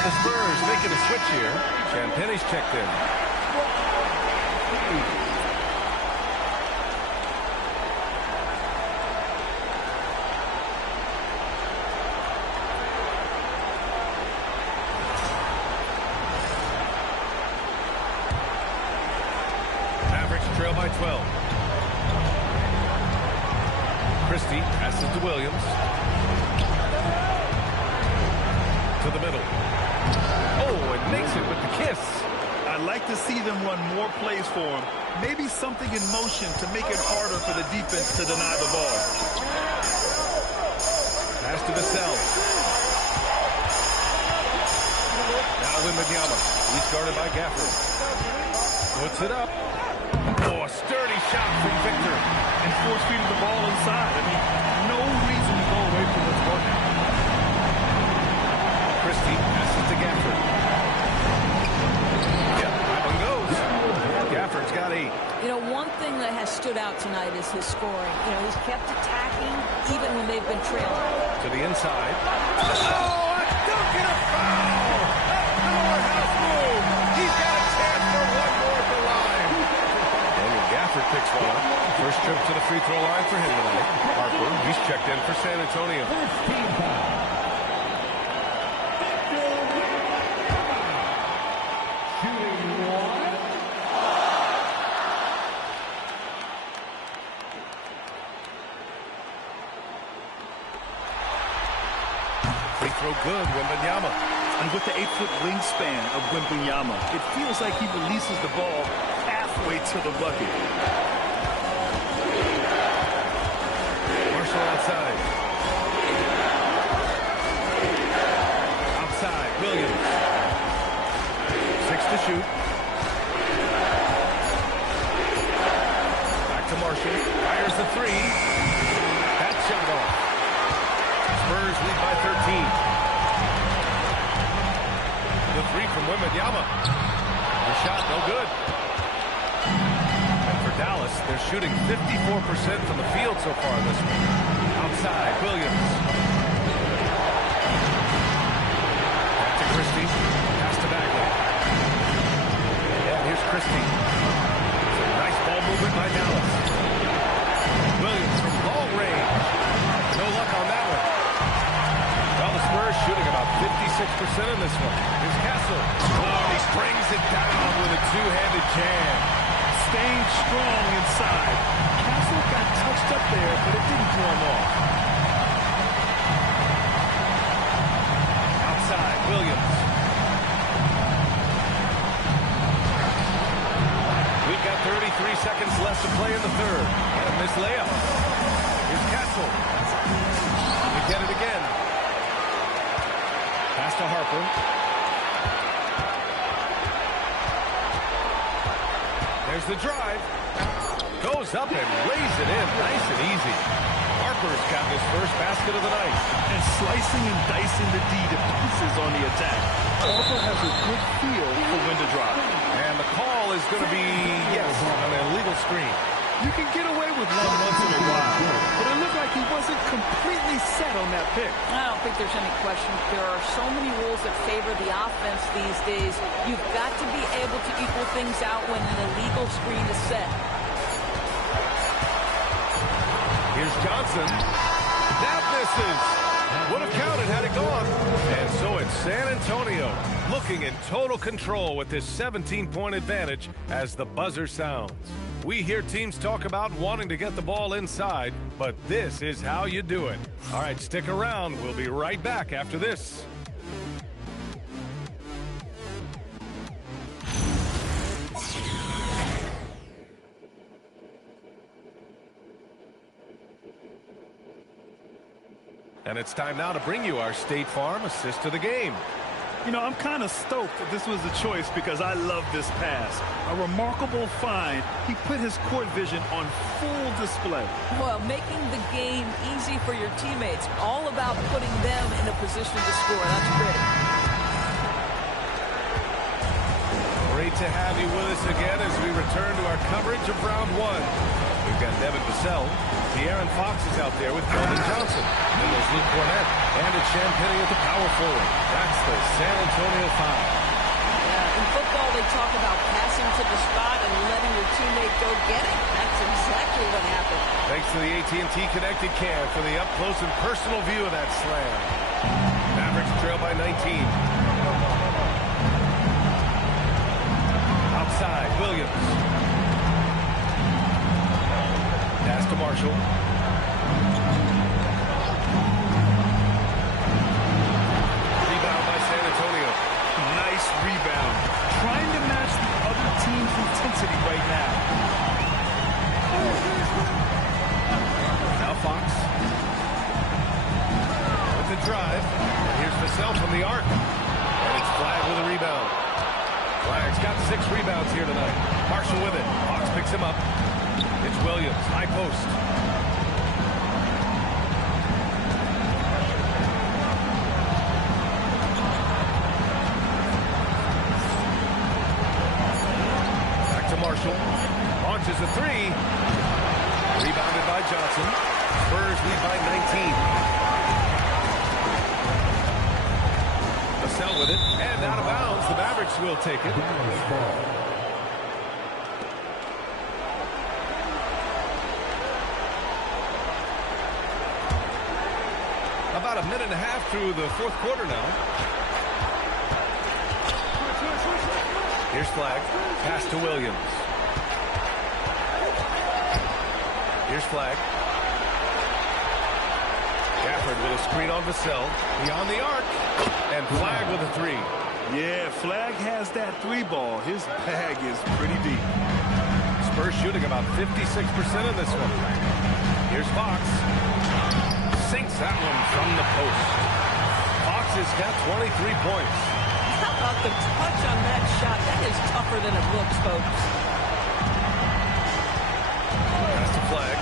The Spurs making a switch here. Champagne's checked in. Mavericks trail by 12. Christie passes to Williams. To the middle. Oh, and makes it with the kiss. I'd like to see them run more plays for him. Maybe something in motion to make it harder for the defense to deny the ball. Pass to Vassell. Now Wembanyama. He's guarded by Gafford. Puts it up. Oh, a sturdy shot from Victor. And force-feeding the ball inside. I mean, no reason to go away from what's working. Christie passes to Gafford. Yep, that one goes. Gafford's got 8. You know, one thing that has stood out tonight is his scoring. You know, he's kept attacking even when they've been trailing. To the inside. Oh, a dunk and a foul! A powerhouse move! He's got a chance for one more at the line. Daniel Gafford picks one up. First trip to the free throw line for him tonight. Harper, he's checked in for San Antonio. Free throw good, Wembanyama. And with the 8-foot wingspan of Wembanyama, it feels like he releases the ball halfway to the bucket. Marshall outside. Outside, Williams. 6 to shoot. Back to Marshall. Fires the 3. That shot off. Spurs lead by 13. The 3 from Wembanyama. The shot, no good. And for Dallas, they're shooting 54% from the field so far this one. Outside, Williams. Back to Christie. Pass to Bagley. And here's Christie. Nice ball movement by Dallas. this one. Here's Castle. Oh, he brings it down with a two-handed jam. Staying strong inside. Castle got touched up there, but it didn't throw him off. Outside, Williams. We've got 33 seconds left to play in the third. And a missed layup. Here's Castle. We get it again. Pass to Harper. There's the drive. Goes up and lays it in. Nice and easy. Harper's got his first basket of the night. And slicing and dicing the D to pieces on the attack. Harper has a good feel for when to drop. And the call is going to be, yes, an illegal screen. You can get away with one once in a while, but it looked like he wasn't completely set on that pick. I don't think there's any question. There are so many rules that favor the offense these days. You've got to be able to equal things out when an illegal screen is set. Here's Johnson. That misses. Would have counted had it gone. And so it's San Antonio looking in total control with this 17-point advantage as the buzzer sounds. We hear teams talk about wanting to get the ball inside, but this is how you do it. All right, stick around. We'll be right back after this. And it's time now to bring you our State Farm assist of the game. You know, I'm kind of stoked that this was a choice because I love this pass. A remarkable find. He put his court vision on full display. Well, making the game easy for your teammates. All about putting them in a position to score. That's great. Great to have you with us again as we return to our coverage of round one. We've got Devin Vassell. De'Aaron Fox is out there with Keldon Johnson. And there's Luke Cornett. And it's Champagnie at the power forward. That's the San Antonio Five. Yeah, in football they talk about passing to the spot and letting your teammate go get it. That's exactly what happened. Thanks to the AT&T Connected Cam for the up-close and personal view of that slam. Mavericks trail by 19. Outside, Williams. Pass to Marshall. Rebound by San Antonio. Nice rebound. Trying to match the other team's intensity right now. Now Fox. With the drive. Here's Vassell from the arc. And it's Flagg with a rebound. Flagg's got 6 rebounds here tonight. Marshall with it. Fox picks him up. It's Williams, high post. Back to Marshall. Launches a 3. Rebounded by Johnson. Spurs lead by 19. Vassell with it. And out of bounds. The Mavericks will take it. About a minute and a half through the fourth quarter now. Here's Flagg. Pass to Williams. Here's Flagg. Gafford with a screen on Vassell. Beyond the arc. And Flagg with a 3. Yeah, Flagg has that 3 ball. His bag is pretty deep. Spurs shooting about 56% in this one. Here's Fox. Sinks that one from the post. Fox has got 23 points. How about the touch on that shot? That is tougher than it looks, folks. Pass to Flagg.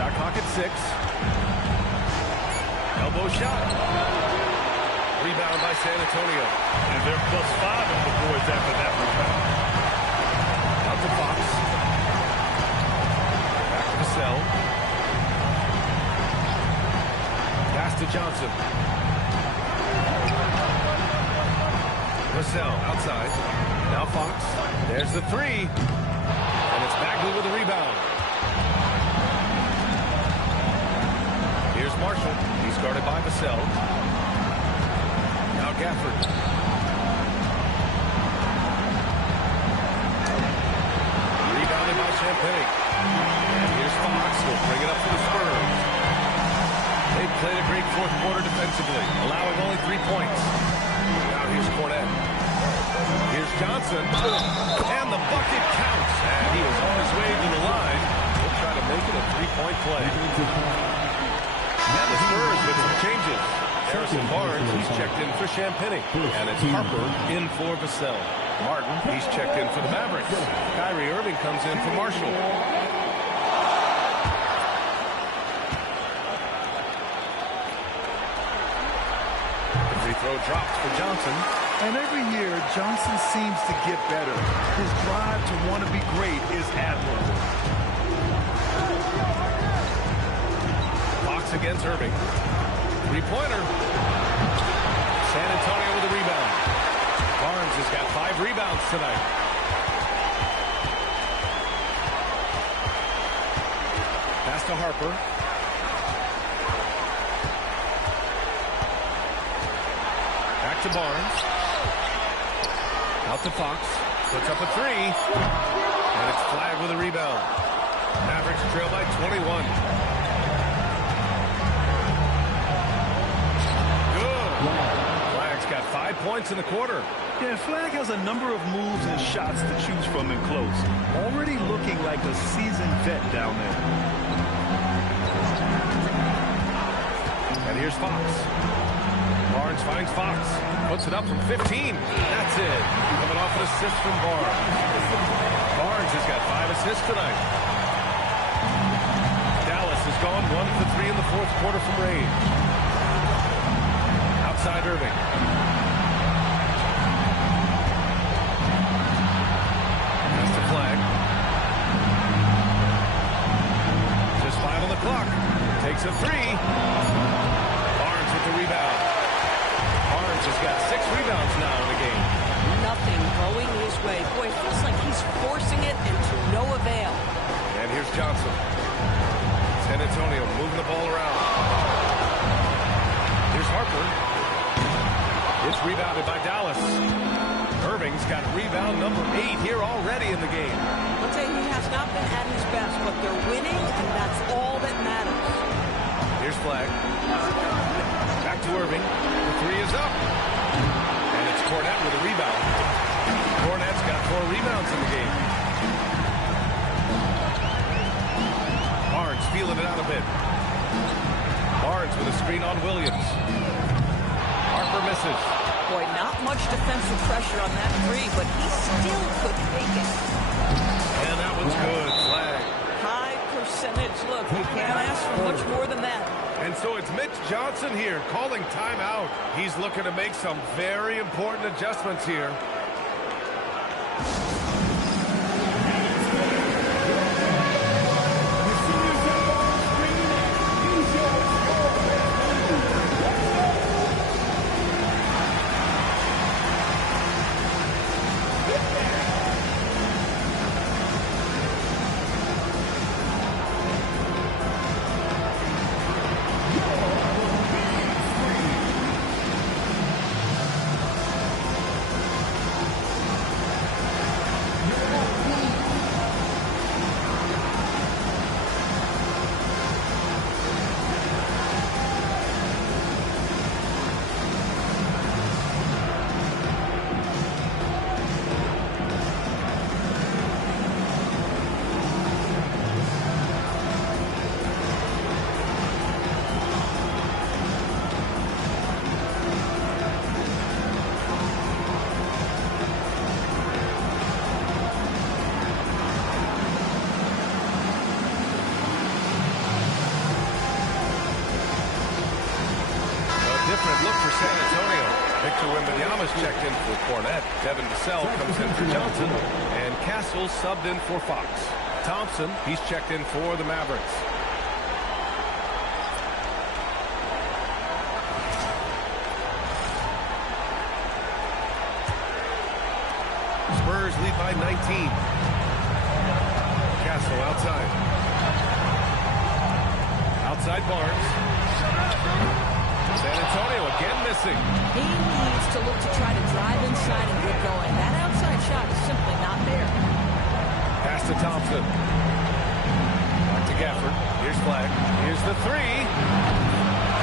Shot clock at 6. Elbow shot. Rebound by San Antonio. And they're +5 on the boards after that rebound. Out to Fox. Back to Vassell. Pass to Johnson. Vassell outside. Now Fox. There's the 3. And it's Bagley with the rebound. Marshall. He's guarded by Vassell. Now Gafford. Rebounded by Champagne. And here's Fox. He'll bring it up for the Spurs. They've played a great fourth quarter defensively, allowing only 3 points. Now here's Cornette. Here's Johnson. And the bucket counts. And he is on his way to the line. He'll try to make it a 3-point play. And the Spurs with some changes. Harrison Barnes, he's checked in for Champagny. And it's Harper in for Vassell. Martin, he's checked in for the Mavericks. Kyrie Irving comes in for Marshall. The free throw drops for Johnson. And every year, Johnson seems to get better. His drive to want to be great is admirable. Fox against Irving. Three-pointer. San Antonio with a rebound. Barnes has got 5 rebounds tonight. Pass to Harper. Back to Barnes. Out to Fox. Puts up a 3. And it's flagged with a rebound. Mavericks trail by 21. Flag's got 5 points in the quarter. Yeah, Flag has a number of moves and shots to choose from in close. Already looking like a seasoned vet down there. And here's Fox. Barnes finds Fox. Puts it up from 15. That's it. Coming off an assist from Barnes. Barnes has got 5 assists tonight. Dallas has gone 1 for 3 in the fourth quarter from range. Outside Irving. That's the flag. Just 5 on the clock. Takes a 3. Barnes with the rebound. Barnes has got 6 rebounds now in the game. Nothing going his way. Boy, it feels like he's forcing it and to no avail. And here's Johnson. San Antonio moving the ball around. Here's Harper. It's rebounded by Dallas. Irving's got rebound number 8 here already in the game. I'll tell you, he has not been at his best, but they're winning, and that's all that matters. Here's Flag. Back to Irving. The 3 is up. And it's Cornette with a rebound. Cornette's got 4 rebounds in the game. Barnes feeling it out a bit. Barnes with a screen on Williams. Harper misses. Boy, not much defensive pressure on that 3, but he still couldn't make it. And that one's good. Flag. High percentage. Look, you can't ask for much more than that. And so it's Mitch Johnson here calling timeout. He's looking to make some very important adjustments here. Different look for San Antonio. Victor Wembanyama's checked in for Cornette. Devin Vassell comes in for Johnson. And Castle subbed in for Fox. Thompson, he's checked in for the Mavericks. Spurs lead by 19. Castle outside. Outside Barnes. missing. He needs to look to try to drive inside and get going. That outside shot is simply not there. Pass to Thompson. Back to Gafford. Here's Flag. Here's the three.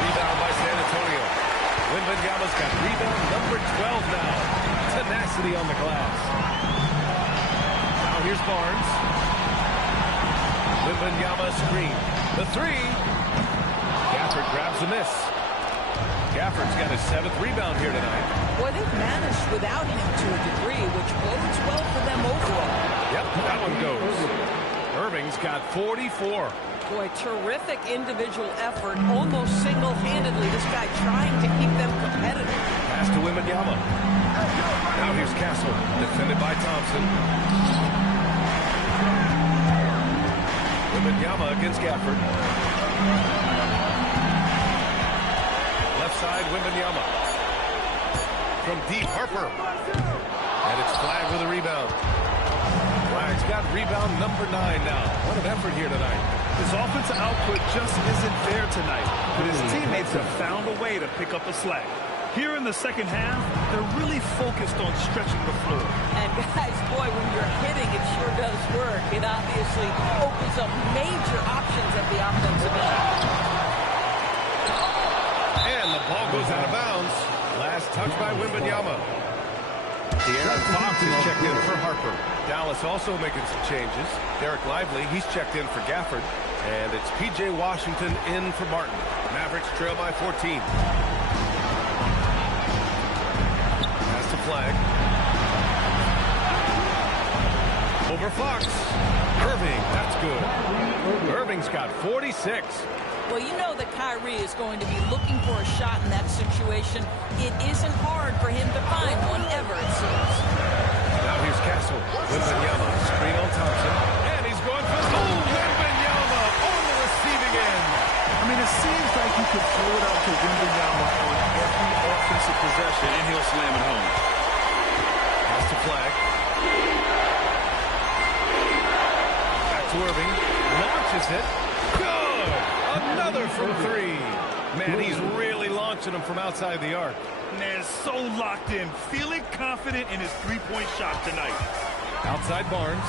Rebound by San Antonio. Wembanyama's got rebound number 12 now. Tenacity on the glass. Now here's Barnes. Wembanyama screen. The three. Gafford grabs the miss. Gafford's got his 7th rebound here tonight. Boy, they've managed without him to a degree, which bodes well for them overall. Yep, that one goes. Irving's got 44. Boy, terrific individual effort, almost single-handedly. This guy trying to keep them competitive. Pass to Wembanyama. Now here's Castle, defended by Thompson. Wembanyama against Gafford. Left side, Wembanyama. From deep, Harper. And it's Flag with a rebound. Flag's got rebound number 9 now. What an effort here tonight. His offensive output just isn't there tonight, but his teammates have found a way to pick up the slack. Here in the second half, they're really focused on stretching the floor. And guys, boy, when you're hitting, it sure does work. It obviously opens up major options at the offensive end. And the ball goes out of bounds. Last touch by Wembanyama. De'Aaron Fox is checked in for Harper. Dallas also making some changes. Derek Lively, he's checked in for Gafford. And it's P.J. Washington in for Martin. Mavericks trail by 14. Pass to Flag. Over Fox. Irving, that's good. Irving's got 46. Well, you know that Kyrie is going to be looking for a shot in that situation. It isn't hard for him to find one ever, it seems. Now here's Castle. Wembanyama, screen on Thompson. And he's going for the Wembanyama on the receiving end. I mean, it seems like you could throw it out to Wembanyama on every offensive possession, and he'll slam it home. Pass to Flag. Back to Irving. Launches it. Good! Another from 3. Man, he's really launching them from outside the arc. Man, so locked in, feeling confident in his three-point shot tonight. Outside Barnes.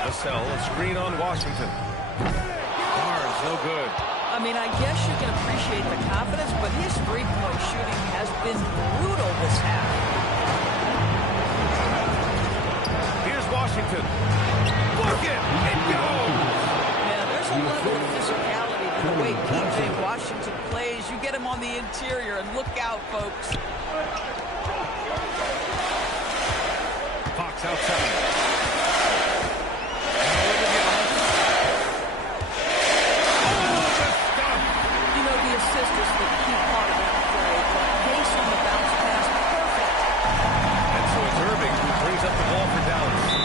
Vassell, a screen on Washington. Barnes, no good. I mean, I guess you can appreciate the confidence, but his three-point shooting has been brutal this half. Here's Washington. Look it! It goes! Yeah, there's a level of physicality to the way P.J. Washington plays. You get him on the interior, and look out, folks. Fox outside. You know, the assist is the key part of that play, but pace on the bounce pass, perfect. And so it's Irving who brings up the ball for Dallas.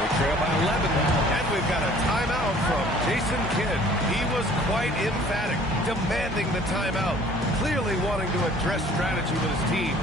They trail by 11, and we've got a timeout from Jason Kidd. He was quite emphatic, demanding the timeout, clearly wanting to address strategy with his team.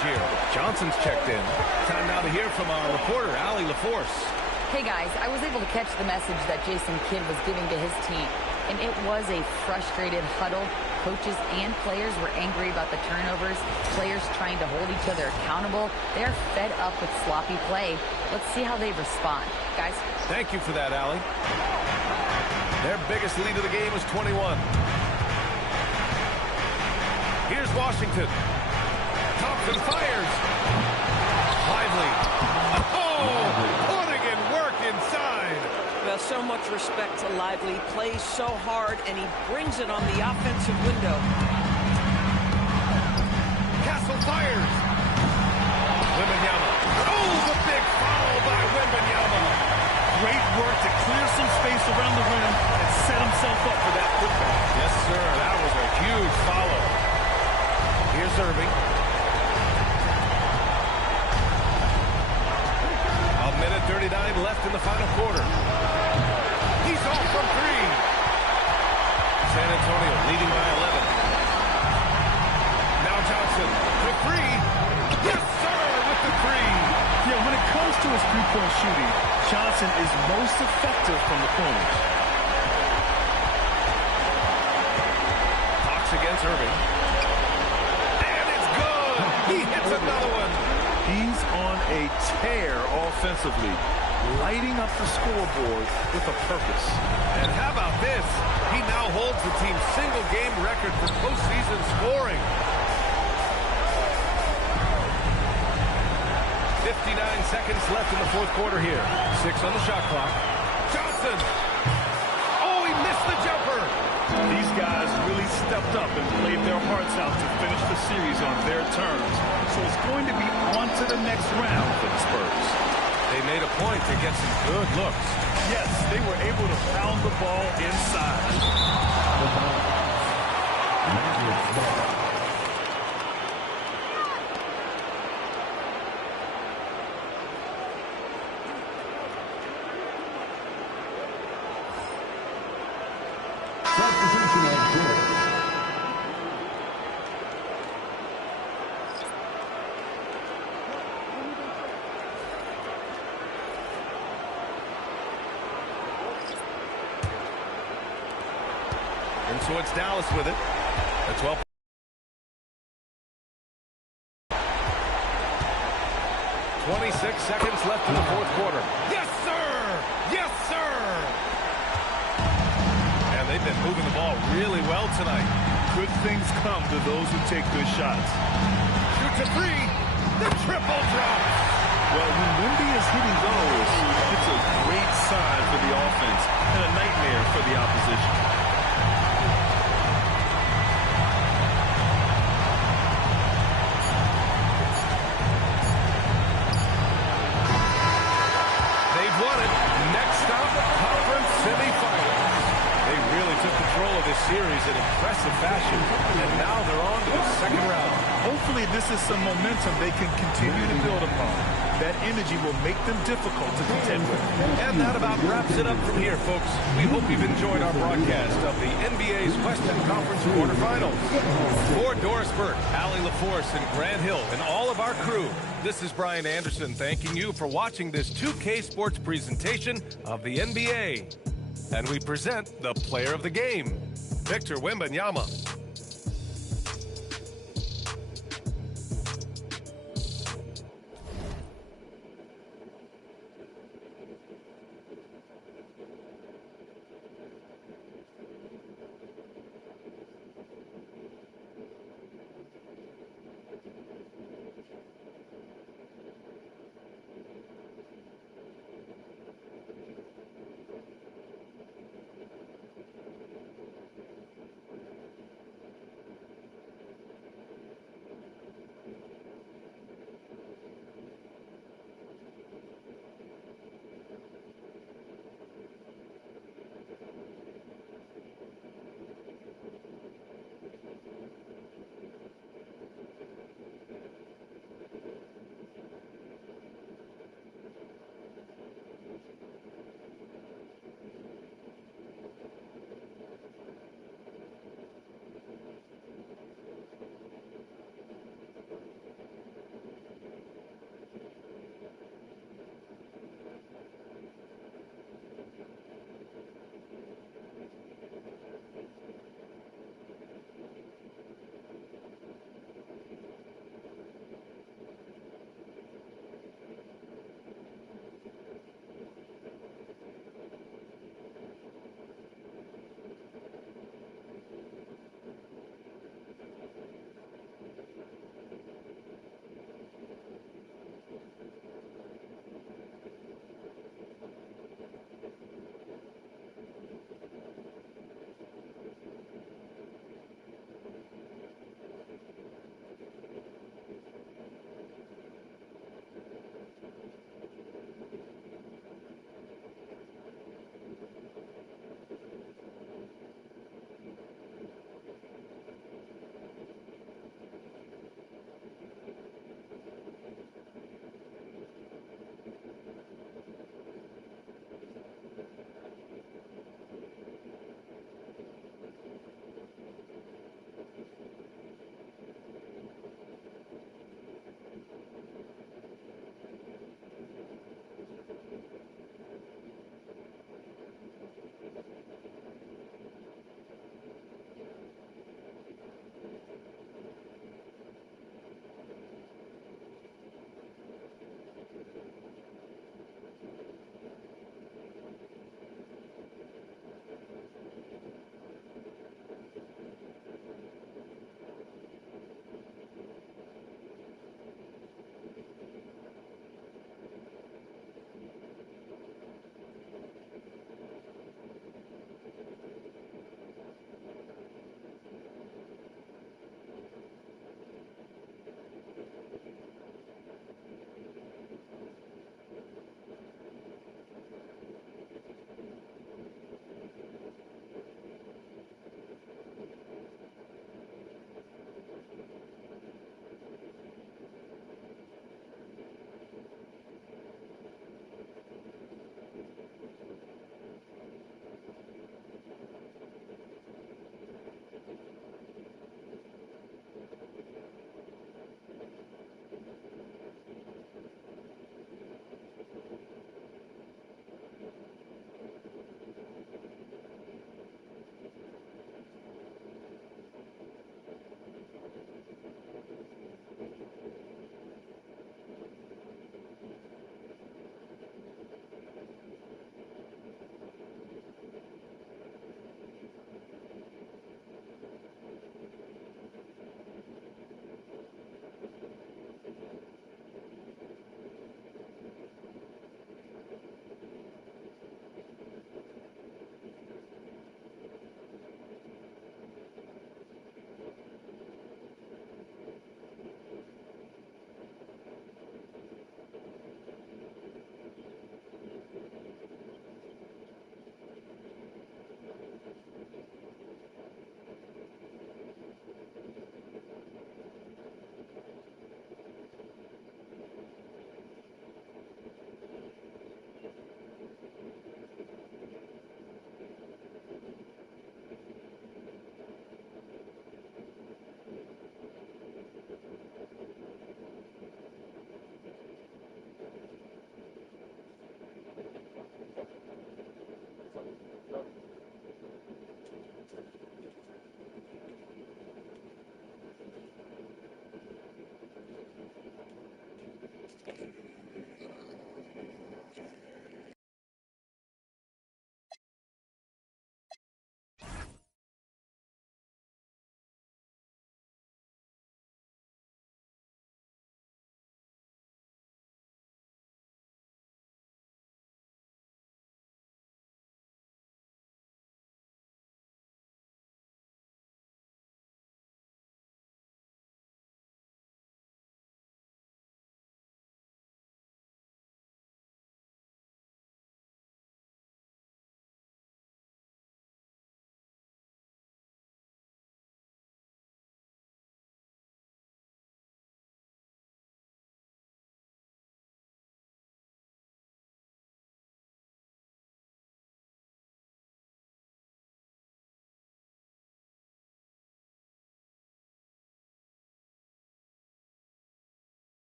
Here. Johnson's checked in. Time now to hear from our reporter, Allie LaForce. Hey guys, I was able to catch the message that Jason Kidd was giving to his team, and it was a frustrated huddle Coaches and players were angry about the turnovers, players trying to hold each other accountable. They're fed up with sloppy play. Let's see how they respond. Guys? Thank you for that, Allie. Their biggest lead of the game is 21. Here's Washington. Thompson fires. Lively. Oh, putting in work inside. Well, so much respect to Lively. Plays so hard, and he brings it on the offensive window. Castle fires. Wembanyama. Oh, the big foul by Wembanyama. Great work to clear some space around the rim and set himself up for that putback. Yes, sir. That was a huge follow. Here's Irving. A minute 39 left in the final quarter. He's off from three. San Antonio leading by 11. Now Johnson, the three. Yes, sir, with the three. Yeah, when it comes to his three-point shooting, Johnson is most effective from the corners. Hawks against Irving. And it's good. He hits another one. He's on a tear offensively, lighting up the scoreboard with a purpose. And how about this? He now holds the team's single-game record for postseason scoring. 59 seconds left in the fourth quarter here. 6 on the shot clock. Johnson! Oh, he missed the jumper! These guys really stepped up and played their hearts out to finish the series on their terms. So it's going to be on to the next round for the Spurs. They made a point to get some good looks. Yes, they were able to pound the ball inside. Substitution on court. And so it's Dallas with it. A 12. 26 seconds left in the fourth quarter. Yes, sir! Yes, sir! And they've been moving the ball really well tonight. Good things come to those who take good shots. Shoots a three. The triple drop. Well, when Wemby is hitting those, it's a great sign for the offense and a nightmare for the opposition. They've won it. Next stop, conference semifinals. They really took control of this series in impressive fashion, and now they're on to the second round. Hopefully this is some momentum they can continue to build upon. That energy will make them difficult to contend with. And that about wraps it up from here, folks. We hope you've enjoyed our broadcast of the NBA's Western Conference quarterfinals. For Doris Burke, Allie LaForce, and Grant Hill, and all of our crew, this is Brian Anderson thanking you for watching this 2K Sports presentation of the NBA. And we present the player of the game, Victor Wembanyama.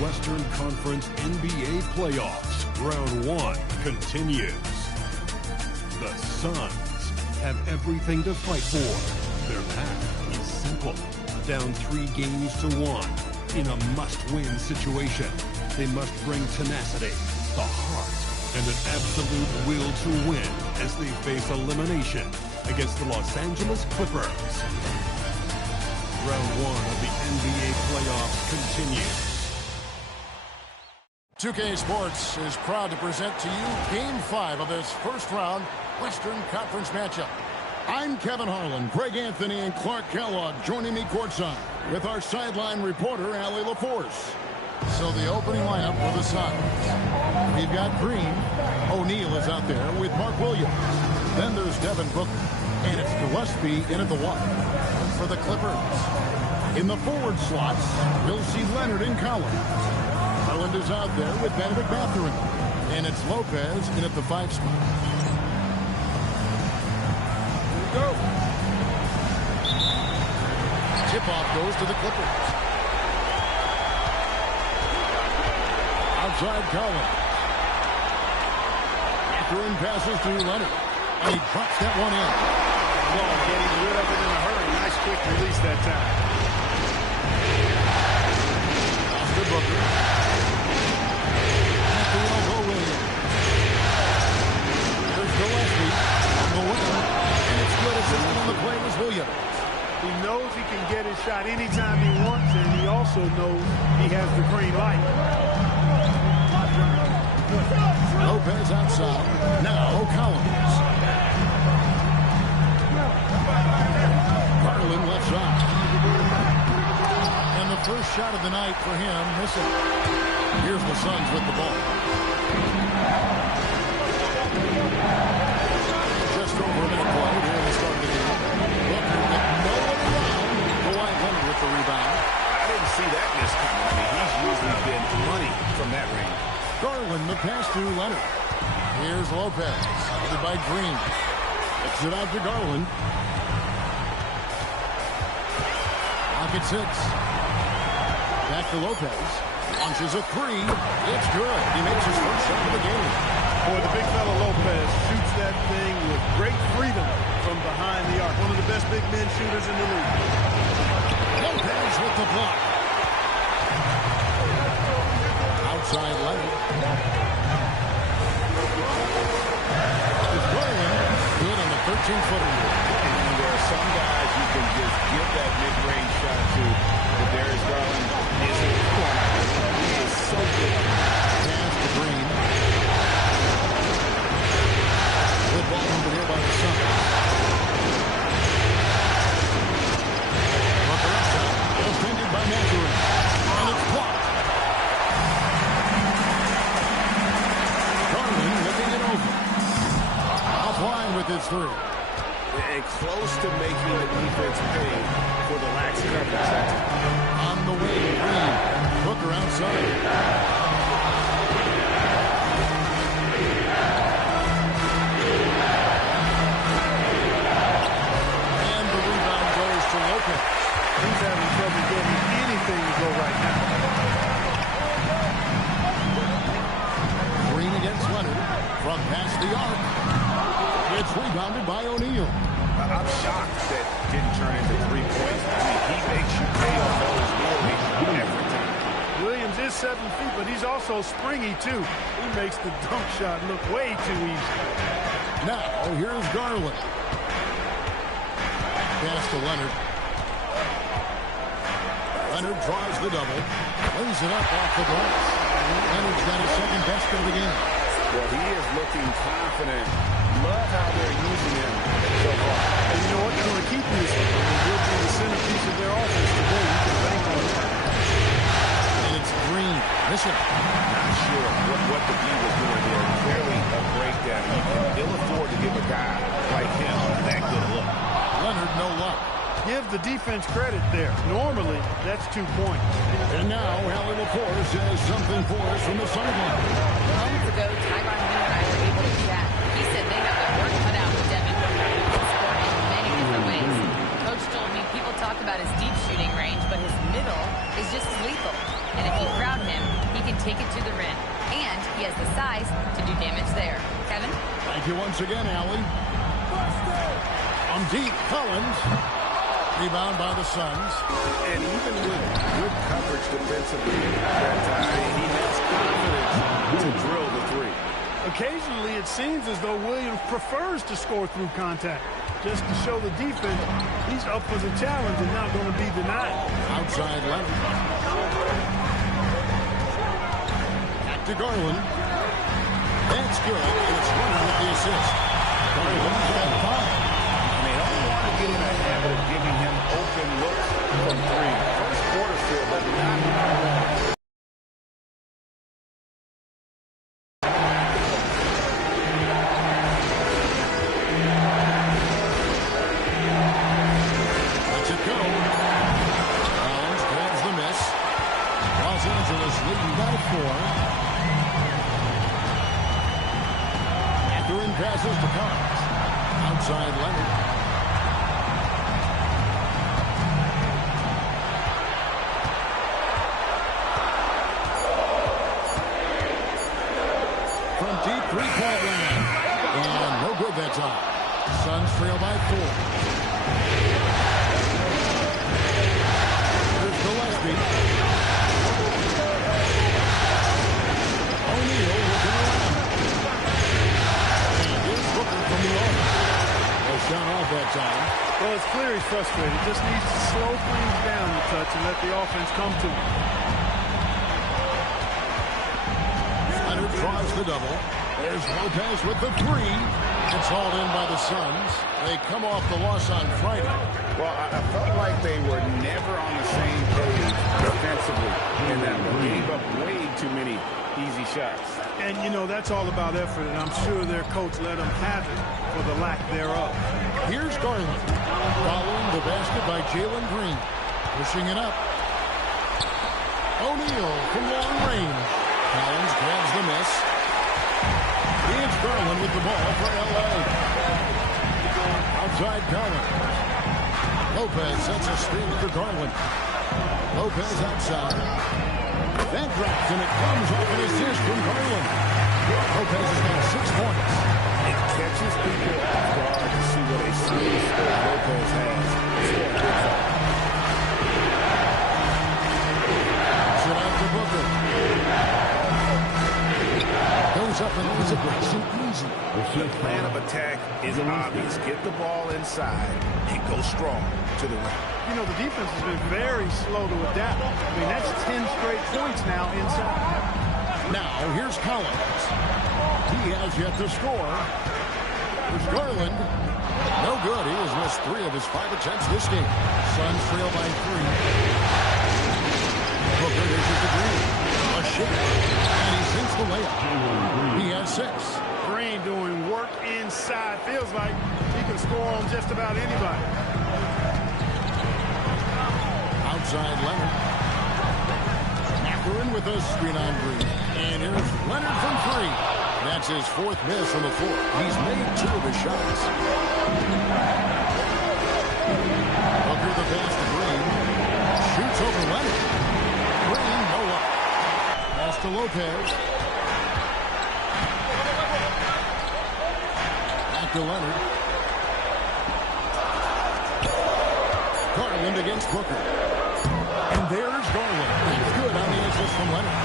Western Conference NBA playoffs. Round 1 continues. The Suns have everything to fight for. Their path is simple. Down 3 games to 1 in a must-win situation. They must bring tenacity, the heart, and an absolute will to win as they face elimination against the Los Angeles Clippers. Round 1 of the NBA playoffs continues. 2K Sports is proud to present to you Game 5 of this first-round Western Conference matchup. I'm Kevin Harlan, Greg Anthony, and Clark Kellogg joining me courtside with our sideline reporter, Allie LaForce. So the opening lineup for the Suns. We've got Green. O'Neal is out there with Mark Williams. Then there's Devin Booker. And it's Gillespie in at the 1 for the Clippers. In the forward slots, you'll see Leonard and Collins. Garland is out there with Benedict Mathurin. And it's Lopez in at the 5 spot. Here we go. Tip-off goes to the Clippers. Outside Collins. Mathurin passes to Leonard. And he drops that one in. Well, getting rid of it in a hurry. Nice quick release that time. Oscar Booker. At the elbow, Williams. There's Gillespie on the wing. And it's good. Assistant on the play was Williams. He knows he can get his shot anytime he wants, and he also knows he has the green light. Lopez outside. Now Collins. Garland left side. And the first shot of the night for him, missing. Here's the Suns with the ball. Just over a minute played here in the start of the game. Booker with no one around. Kawhi Leonard with the rebound. I didn't see that miss coming. I mean, he's usually been money from that range. Garland, the pass to Leonard. Here's Lopez, guarded by Green. Kicks it out to Garland. Pocket 6. Back to Lopez. Launches a 3. It's good. He makes his first shot of the game. Boy, the big fella Lopez shoots that thing with great freedom from behind the arc. One of the best big men shooters in the league. Lopez with the block. Outside Leonard. It's Garland. Good on the 13-footer. And there are some guys you can just give that mid-range shot to. But Darius Garland isn't one. He is so good. Pass to Green. Good ball over here by the Suns. Booker outside. Defended by Mathurin. And it's blocked. Garland looking it over. Offline with his 3. And close to making the defense pay for the lax coverage. On the way, Green. Booker outside. And the rebound goes to Lopez. He's having trouble getting anything to go right now. Green against Leonard. From past the arc. It's rebounded by O'Neal. I'm shocked that didn't turn into 3 points. I mean, he makes you pay on those nearly every time. Williams is 7 feet, but he's also springy, too. He makes the dunk shot look way too easy. Now, here's Garland. Pass to Leonard. Leonard draws the double. Lays it up off the glass. Leonard's got his second best of the game. Well, he is looking confident. Love how they're using him so far. And you know what? They're going to keep using him. He'll be the centerpiece of their offense today. You can bank on it. And it's Green. Missing. Not sure what the D was doing there. Clearly a breakdown. You can ill afford to give a guy like him that good a look. Leonard, no luck. Give the defense credit there. Normally, that's 2 points. And now, Allie LaForce has something for us from the sideline. Moments ago, Tyronn Lue and I were able to chat. He said they have their work cut out with Devin Booker, who can score in many different ways. Coach told me people talk about his deep shooting range, but his middle is just as lethal. And if you crowd him, he can take it to the rim. And he has the size to do damage there. Kevin? Thank you once again, Allie. On deep, Collins. Rebound by the Suns. And even with good coverage defensively that time, he has confidence to drill the three. Occasionally, it seems as though Williams prefers to score through contact. Just to show the defense he's up for the challenge and not going to be denied. Outside Leonard. Back to Garland. That's good. It's running with the assist. Garland's got 5. And they don't want to get in a habit of giving him open looks from 3. First quarter still, but not. Passes to Collins. Outside Leonard. From deep three-point land. And no good that time. Suns trail by 4. Here's Gillespie. O'Neal looking around. From the arm. No shot off that time. Well, it's clear he's frustrated. Just needs to slow things down a touch and let the offense come to him. Leonard tries the double. There's Lopez with the 3. It's hauled in by the Suns. They come off the loss on Friday. Well, I felt like they were never on the same page defensively, and that gave up way too many easy shots. And, you know, that's all about effort, and I'm sure their coach let them have it for the lack thereof. Here's Garland. Following the basket by Jalen Green. Pushing it up. O'Neal from long range. Collins grabs the miss. It's Garland with the ball for L.A. Outside Collins. Lopez sets a screen for Garland. Lopez outside. That drops, and it comes off an assist from Garland. Lopez has got 6 points. It catches people off guard to see what a serious score Lopez has. Sit out to Booker. Goes up and lays it nice and easy. The plan of attack is obvious. Get the ball inside and go strong to the rim. You know, the defense has been very slow to adapt. I mean, that's 10 straight points now inside. Now, here's Collins. He has yet to score. Here's Garland. No good. He has missed 3 of his 5 attempts this game. Suns trail by 3. Booker dishes to Green. A shot. And he sinks the layup. He has 6. Green doing work inside. Feels like he can score on just about anybody. Outside Leonard. Mathurin with a screen on Green. And here's Leonard from 3. That's his 4th miss on the floor. He's made 2 of his shots. Booker the pass to Green. Shoots over Leonard. Green, no luck. Pass to Lopez. Back to Leonard. Garland against Booker. And there's Garland. That's good on the assist from Leonard.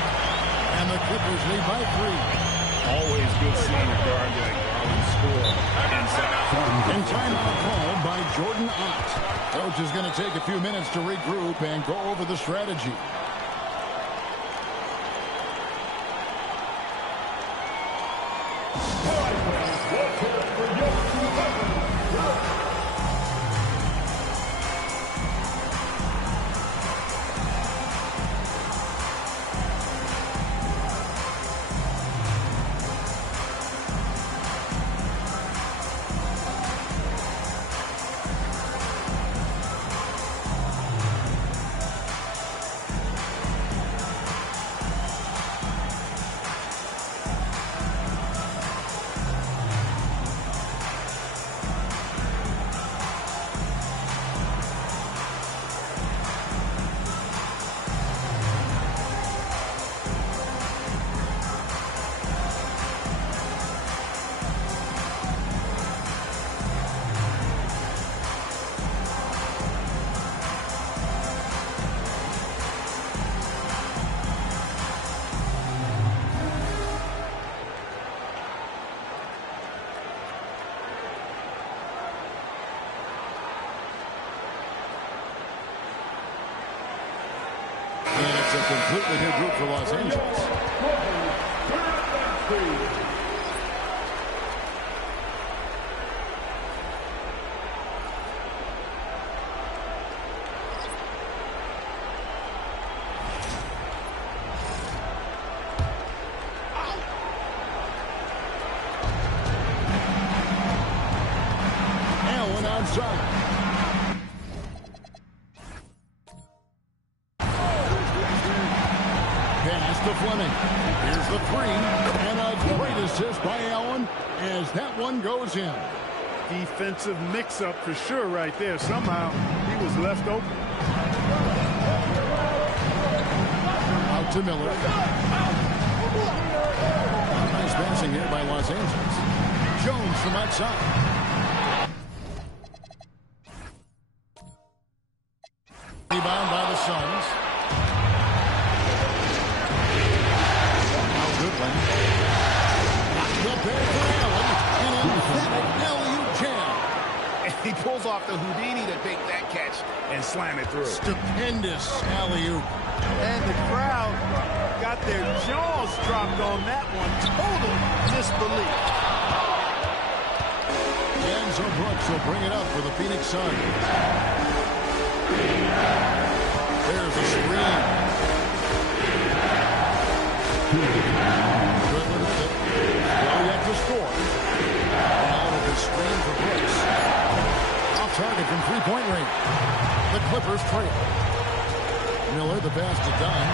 And the Clippers lead by 3. Always good seeing a guard like Garland score inside. And timeout called by Jordan Ott. Coach is going to take a few minutes to regroup and go over the strategy. It's a completely new group for Los Angeles. Allen outside. Pass to Fleming. Here's the three. And a great assist by Allen as that one goes in. Defensive mix-up for sure right there. Somehow he was left open. Out to Miller. Nice passing here by Los Angeles. Jones from outside. Rebound by the Suns. Now Goodwin. The pair for Allen. An emphatic alley-oop jam. And he pulls off the Houdini to make that catch and slam it through. Stupendous alley-oop. And the crowd got their jaws dropped on that one. Total disbelief. Enzo Brooks will bring it up for the Phoenix Suns. There's a screen. Goodwin with it. Well yet to score. Out of the screen for Brooks. Off target from three-point range. The Clippers trail. Miller, the pass to Dunn.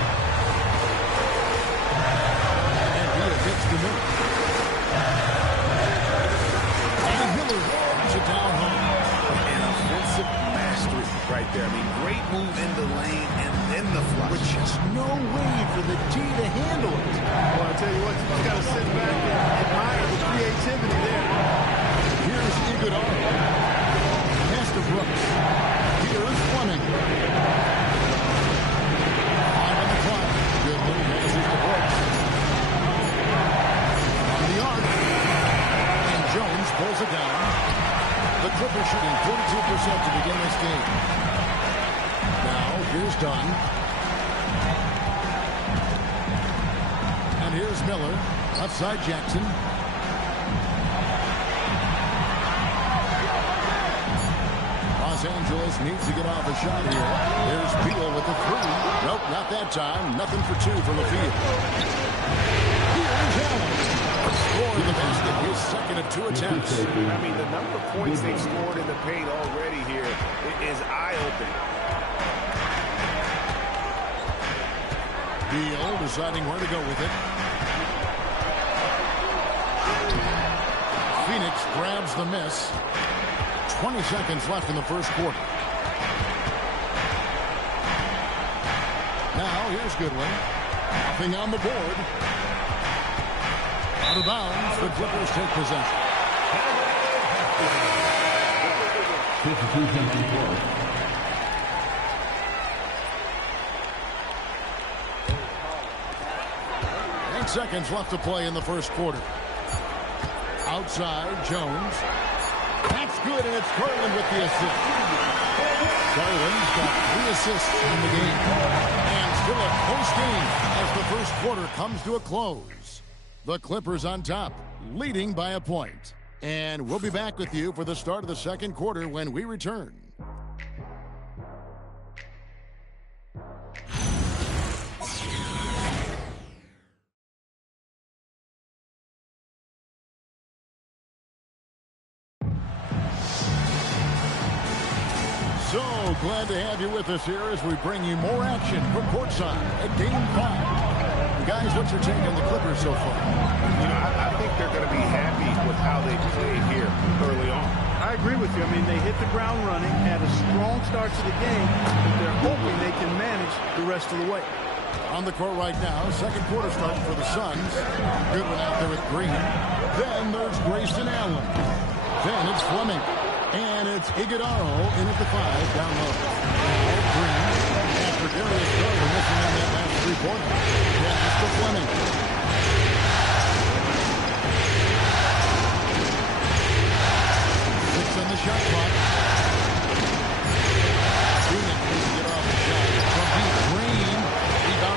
And he hits the Miller. And Miller puts it down home. An offensive mastery right there. I mean, great move in the lane and then the flush. With just no way for the D to handle it. Well, I tell you what, you just got to sit back and admire the creativity there. Here's Iguodala. Pass to Brooks. Here's Fleming. Goodwin passes to Brooks. On the arc. And Jones pulls it down. The Clippers shooting 42% to begin this game. Now, here's Dunn. And here's Miller. Outside Jackson. Los Angeles needs to get off a shot here. There's Beal with the three. Nope, not that time. Nothing for two from the field. Here's Allen. Scored the basket. His second of two attempts. I mean, the number of points they've scored in the paint already here is eye-opening. Beal deciding where to go with it. Phoenix grabs the miss. 20 seconds left in the first quarter. Now, here's Goodwin. Nothing on the board. Out of bounds, the Clippers take possession. 8 seconds left to play in the first quarter. Outside, Jones. That's good, and it's Garland with the assist. Garland's got 3 assists in the game. And still a close game as the first quarter comes to a close. The Clippers on top, leading by a point. And we'll be back with you for the start of the second quarter when we return. So glad to have you with us here as we bring you more action from courtside at Game 5. Guys, what's your take on the Clippers so far? You know, I think they're going to be happy with how they played here early on. I agree with you. I mean, they hit the ground running, had a strong start to the game, but they're hoping they can manage the rest of the way. On the court right now, second quarter starting for the Suns. Goodwin out there with Green. Then there's Grayson Allen. Then it's Fleming. And it's Iguodala in at the 5 down low. Green after Darius Garland missing on that last three-pointer. Pass to Fleming. On the shot clock. Phoenix needs to get off the shot. From deep. Green. Rebound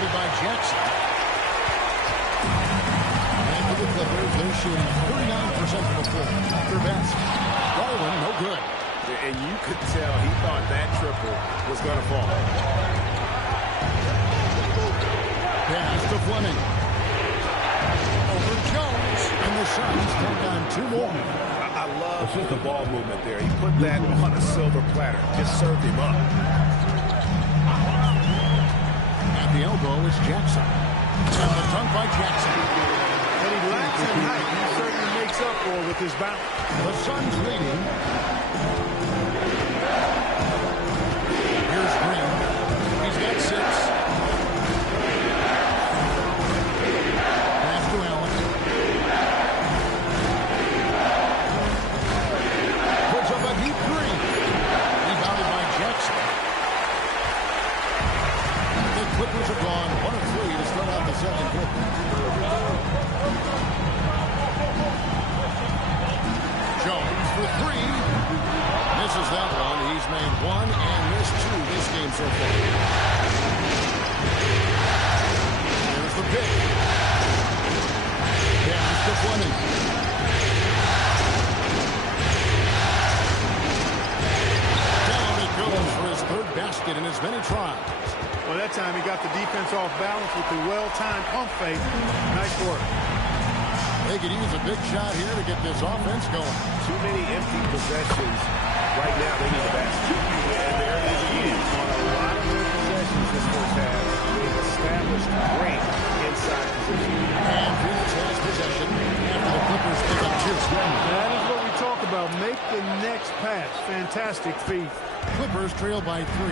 is going to fall. Pass to Fleming. Over Jones. And the Suns take on 2 more. I love the ball movement there. He put that on a silver platter. Just served him up. At the elbow is Jackson. And the dunk by Jackson. And he lacks in height. He certainly makes up for it with his bounce. The Suns leading. Here's Green. He's got 6. Pass to Allen. Puts up a deep 3. Rebounded by Jackson. The Clippers have gone 1 of 3 to start out the second quarter. Jones for 3. Misses that one. He's made 1 and missed 2 this game so far. Here's the pick. Pass to Fleming. Down it goes for his 3rd basket in as many tries. Well, that time he got the defense off balance with the well-timed pump fake. Nice work. They could use a big shot here to get this offense going. Too many empty possessions. Right now, they need a basket. And there it is again. On a lot of their possessions this first half, they've established great inside position. And Phoenix has possession after the Clippers pick up 2. That is what we talk about. Make the next pass. Fantastic feed. Clippers trail by 3.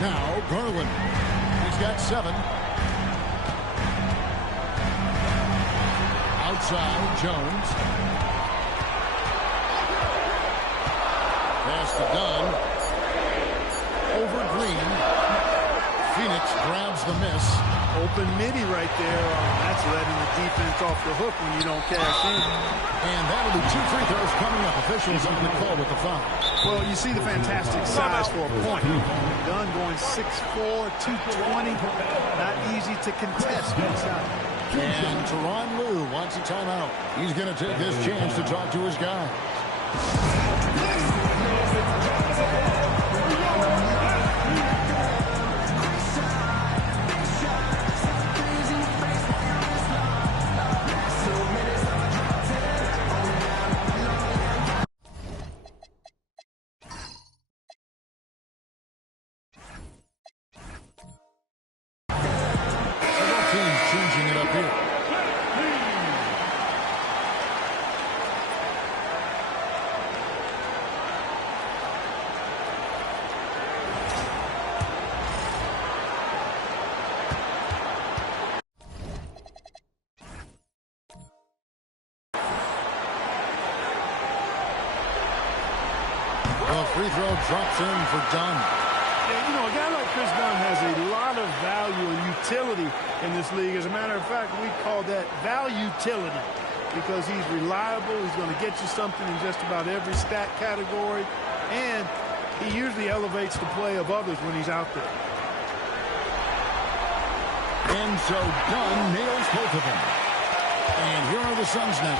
Now, Garland. He's got 7. Outside, Jones. Pass to Dunn. Over Green. Phoenix grabs the miss. Open midi right there. That's letting the defense off the hook when you don't cash in. And that'll be 2 free throws coming up. Officials on the call with the foul. Well, you see the fantastic size for a point. Dunn going 6'4", 220. Not easy to contest inside. And Tyronn Lue wants a timeout. He's going to take this chance to talk to his guy. The free throw drops in for Dunn. Yeah, you know, a guy like Chris Dunn has a lot of value and utility in this league. As a matter of fact, we call that value-utility because he's reliable. He's going to get you something in just about every stat category. And he usually elevates the play of others when he's out there. And so Dunn nails both of them. And here are the Suns now.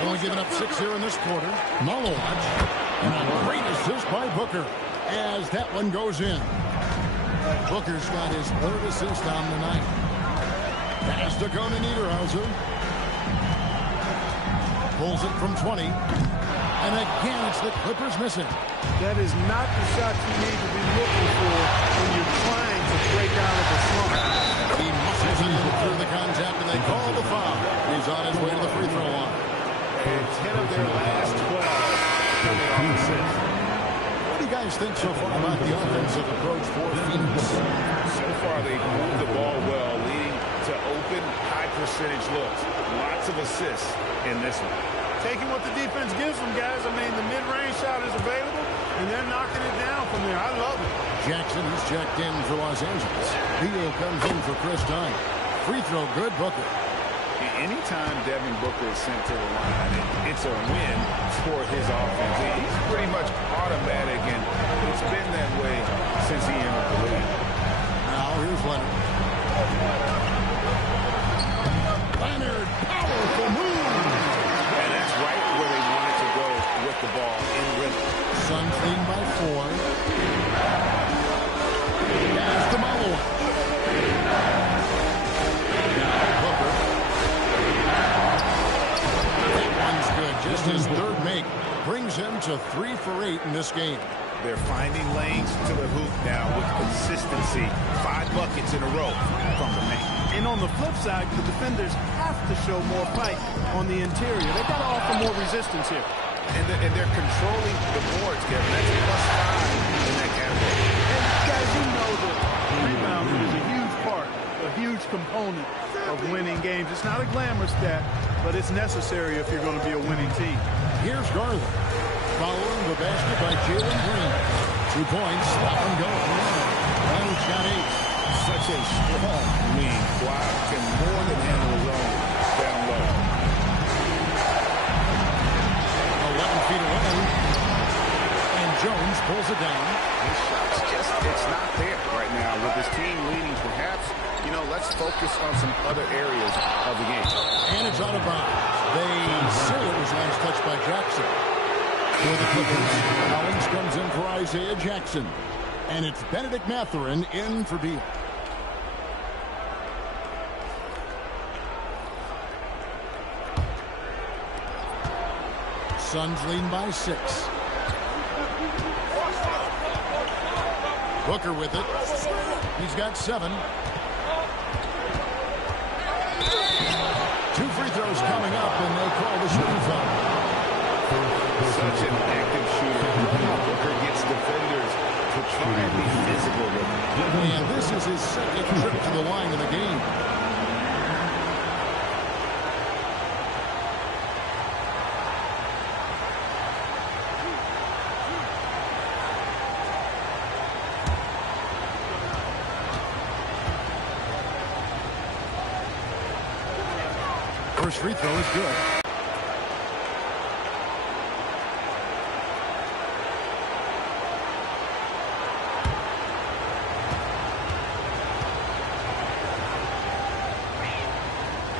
Only giving up 6 here in this quarter. Malowatch. And a great assist by Booker as that one goes in. Booker's got his 3rd assist on the night. Pass to Conan Niederhauser. Pulls it from 20. And again, it's the Clippers missing. That is not the shot you need to be looking for when you're trying to break out of a slump. He muscles in through the contact, and they call the foul. He's on his way to the free throw line. And 10 of their last 12 coming off assists. What do you guys think so far about the offensive approach for Phoenix? So far, they've moved the ball well, leading to open, high-percentage looks. Lots of assists in this one. Taking what the defense gives them, guys. I mean, the mid-range shot is available, and they're knocking it down from there. I love it. Jackson is checked in for Los Angeles. Beal comes in for Chris Dunn. Free throw good, Booker. Anytime Devin Booker is sent to the line, it's a win for his offense. He's pretty much automatic, and it's been that way since he entered the league. Now, here's Leonard. Leonard, powerful move. And that's right where they wanted to go with the ball in rhythm. Suns leading by 4. That's the Malo. Booker. That one's good. Just his third make brings him to 3 for 8 in this game. They're finding lanes to the hoop now with consistency. 5 buckets in a row from the paint. And on the flip side, the defenders have to show more fight on the interior. They've got to offer more resistance here. And they're controlling the boards, Kevin. That's +5 in that category. And guys, you know that rebounding is a huge part, a huge component of winning games. It's not a glamour stat, but it's necessary if you're going to be a winning team. Here's Garland. Following the basket by Jalen Green. 2 points, stop and go. Leonard's got 8. Such a strong wing. Wow, can more than handle his own down low. 11 feet away. And Jones pulls it down. His shot's just, it's not there right now. With his team leading, perhaps, let's focus on some other areas of the game. And it's out of bounds. They say it was last touched by Jackson. For the Clippers, Collins comes in for Isaiah Jackson. And it's Benedict Mathurin in for Beal. Suns leading by 6. Booker with it. He's got 7. 2 free throws coming up, and they call the shooting foul. Such an active shooter. Booker gets defenders to try and be physical with him. And this is his second trip to the line in the game. First free throw is good.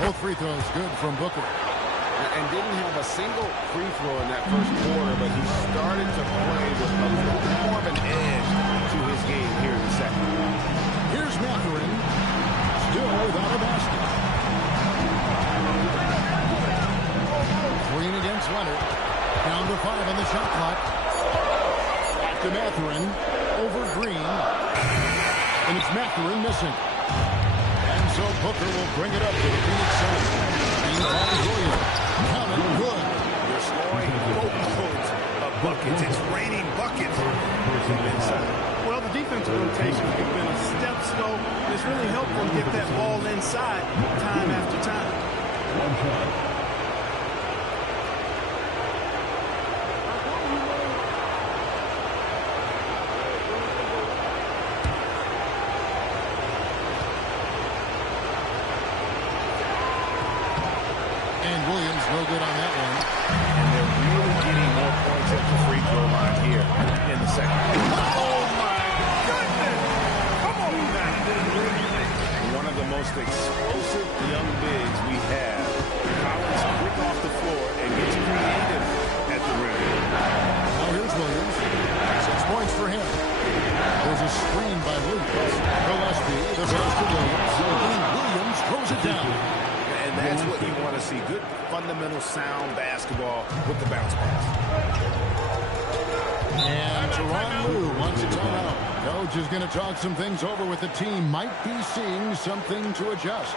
Both free throws good from Booker. And didn't have a single free throw in that first quarter, but he started to play with a little more of an edge to his game here in the second. Here's Mathurin, still without a basket. Green against Leonard. Down to 5 on the shot clock. Back to Mathurin. Over Green. And it's Mathurin missing. And so Booker will bring it up to the Phoenix Suns. Green finds Williams. Coming good. They're scoring boatloads of buckets. It's raining buckets from inside. Well, the defensive rotation has been a step slow. It's really helped them get that ball inside time after time. One shot. Williams no good on that one. And they're really getting more points at the free throw line here in the second. Oh, my goodness! Come on now! One of the most explosive young bigs we have. Collins quick off the floor and gets creative at the rim. Now here's Williams. 6 points for him. There's a screen by Lucas. Gillespie, the pass to Williams. And Williams throws it down. And that's what you want to see. Good, fundamental, sound basketball with the bounce pass. And Tyronn Lue wants a timeout. Coach is going to talk some things over with the team. Might be seeing something to adjust.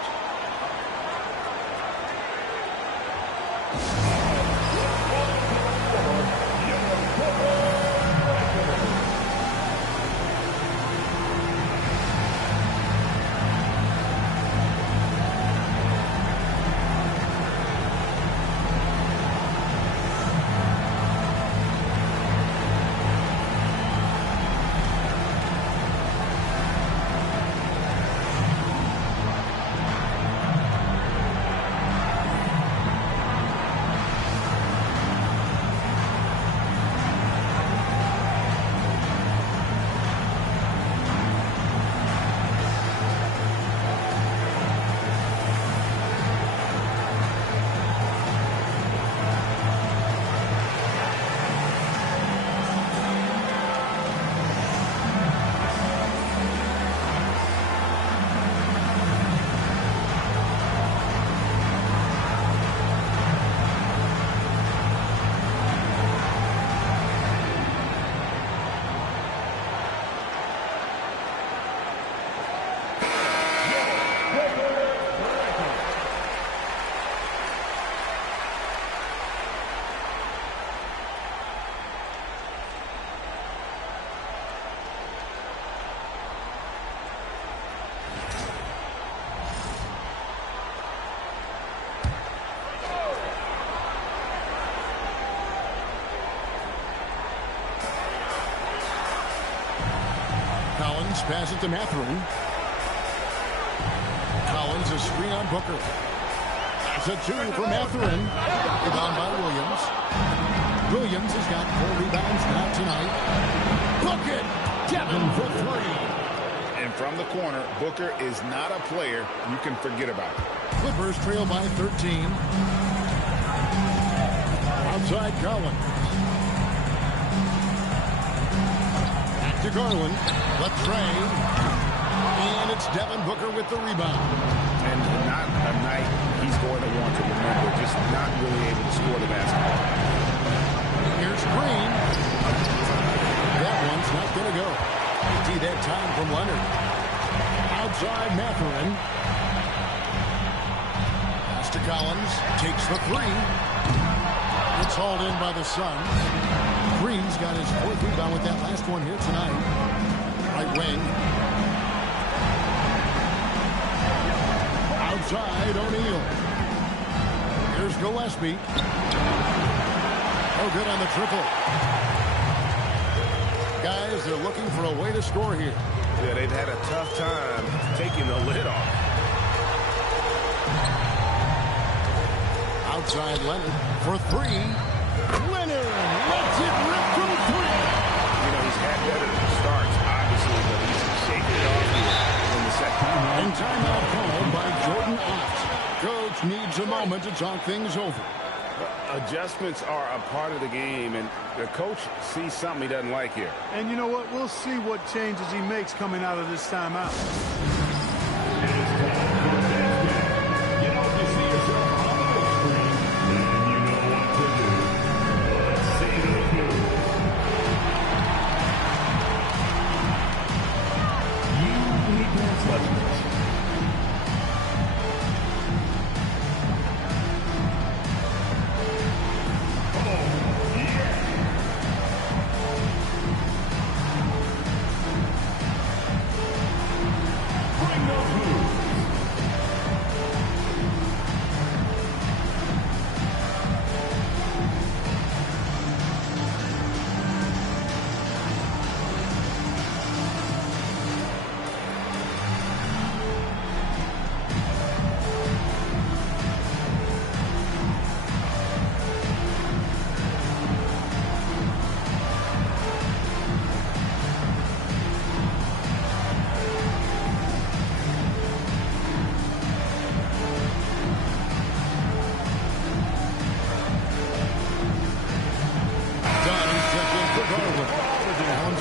Collins passes it to Mathurin. Collins a screen on Booker. That's a 2 for Mathurin. Rebound by Williams. Williams has got 4 rebounds now tonight. Book it! Devin for 3. And from the corner, Booker is not a player you can forget about. Clippers trail by 13. Outside Garland. Back to Garland. The trade. And it's Devin Booker with the rebound. And not a night he's going to want to remember. Just not really able to score the basketball. Here's Green. That one's not going to go. See that time from Leonard. Outside Mathurin. Pass to Collins. Takes the 3. It's hauled in by the Suns. Green's got his 4th rebound with that last one here tonight. Right wing. Outside O'Neal. Here's Gillespie. Oh, good on the triple. Guys, they're looking for a way to score here. Yeah, they've had a tough time taking the lid off. Outside Leonard for 3. Leonard lets it rip from 3. You know, he's had better starts, obviously, but he's shaking it off here in the second. And timeout called by Jordan Ott. Coach needs a moment to talk things over. Adjustments are a part of the game, and the coach sees something he doesn't like here. And you know what? We'll see what changes he makes coming out of this timeout.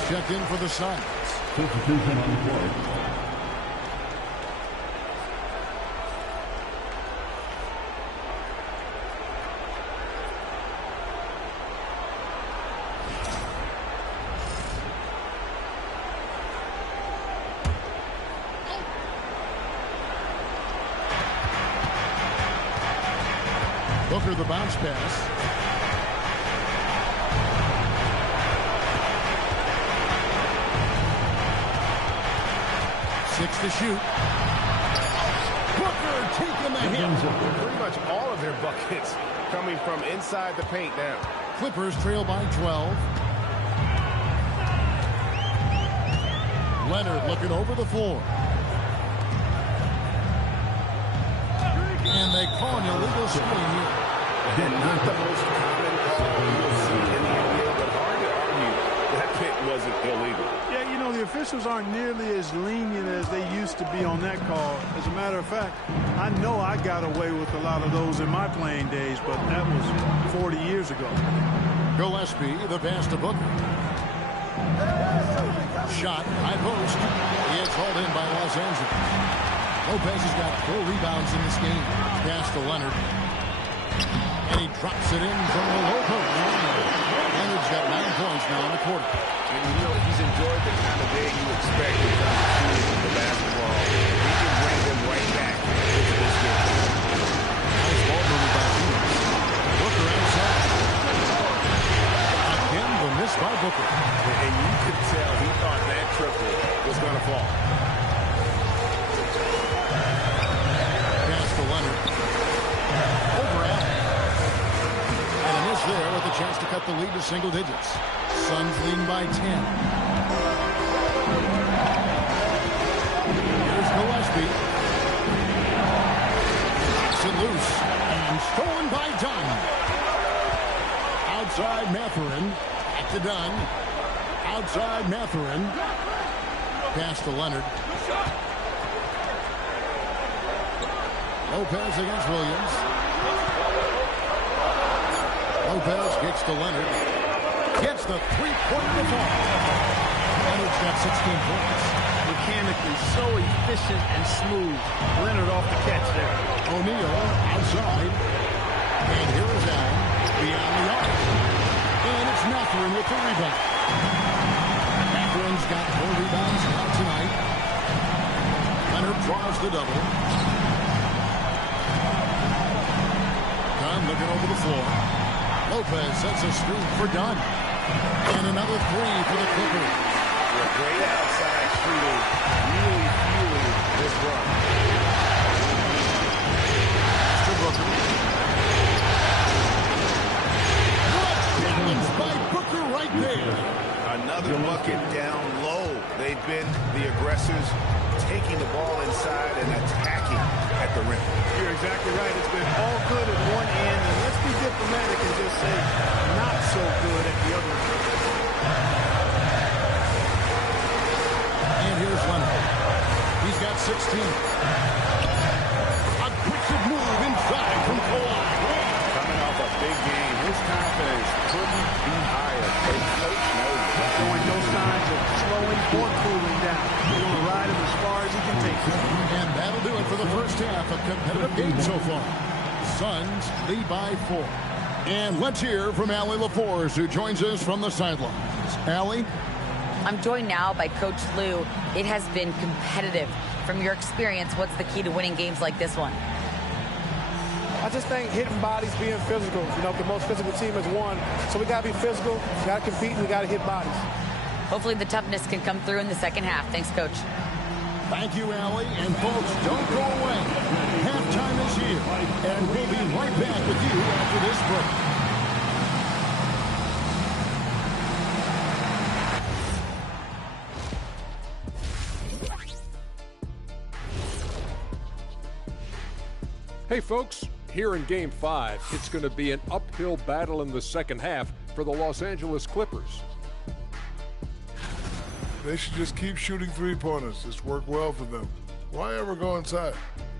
Checked in for the Suns. Substitution on the court. Booker the bounce pass. 6 to shoot. Booker taking the hit. Pretty much all of their buckets coming from inside the paint now. Clippers trail by 12. Leonard looking over the floor. And they call an illegal screen here. And not the most common call you'll see in the NBA, but hard to argue that pick wasn't illegal. Yeah, you know, the officials aren't nearly as lenient as they used to be on that call. As a matter of fact, I know I got away with a lot of those in my playing days, but that was 40 years ago. Gillespie, the pass to Booker. Shot, high post. It's hauled in by Los Angeles. Lopez has got 4 rebounds in this game. Pass to Leonard. And he drops it in from the low post. Leonard's got 9 points now in the quarter. And you know, he's enjoyed the kind of day you expect in terms of shooting with the basketball. He can bring them right back into this game. Nice ball movement by Phoenix. Booker outside. Again, the miss by Booker. And you could tell he thought that triple was going to fall. Pass to Leonard. Over Allen. And a miss there with a chance to cut the lead to single digits. Suns leading by 10. feet. Knocks it loose. And stolen by Dunn. Outside Mathurin. Back to Dunn. Outside Mathurin. Pass to Leonard. Lopez against Williams. Lopez gets to Leonard. Gets the three-point ball. Leonard's got 16 points. Mechanically so efficient and smooth. Leonard off the catch there. O'Neal outside. And here is Allen beyond the arc. And it's Mathurin with the rebound. Mathurin's got 4 rebounds now tonight. Leonard draws the double. Dunn looking over the floor. Lopez sets a screen for Dunn. And another 3 for the Clippers. Great outside shooting, really fueling this run. To Booker. Challenged by Booker right there. Another bucket down low. They've been the aggressors, taking the ball inside and attacking at the rim. You're exactly right. It's been all good at one end, and let's be diplomatic and just say not so good at the other end. And here's Leonard. He's got 16. Aggressive move inside from Kawhi. Coming off a big game, his confidence couldn't be higher. And coach knows it. Showing no signs of slowing or cooling down. He's going to ride him as far as he can take him. And that'll do it for the first half of competitive game so far. Suns lead by 4. And let's hear from Allie LaForce, who joins us from the sidelines. Allie? I'm joined now by Coach Lou. It has been competitive. From your experience, what's the key to winning games like this one? I just think hitting bodies, being physical. You know, the most physical team has won. So we got to be physical, we got to compete, and we got to hit bodies. Hopefully the toughness can come through in the second half. Thanks, Coach. Thank you, Allie. And folks, don't go away. Halftime is here. And we'll be right back with you after this break. Hey folks, here in Game 5, it's going to be an uphill battle in the second half for the Los Angeles Clippers. They should just keep shooting three-pointers. It's worked well for them. Why ever go inside?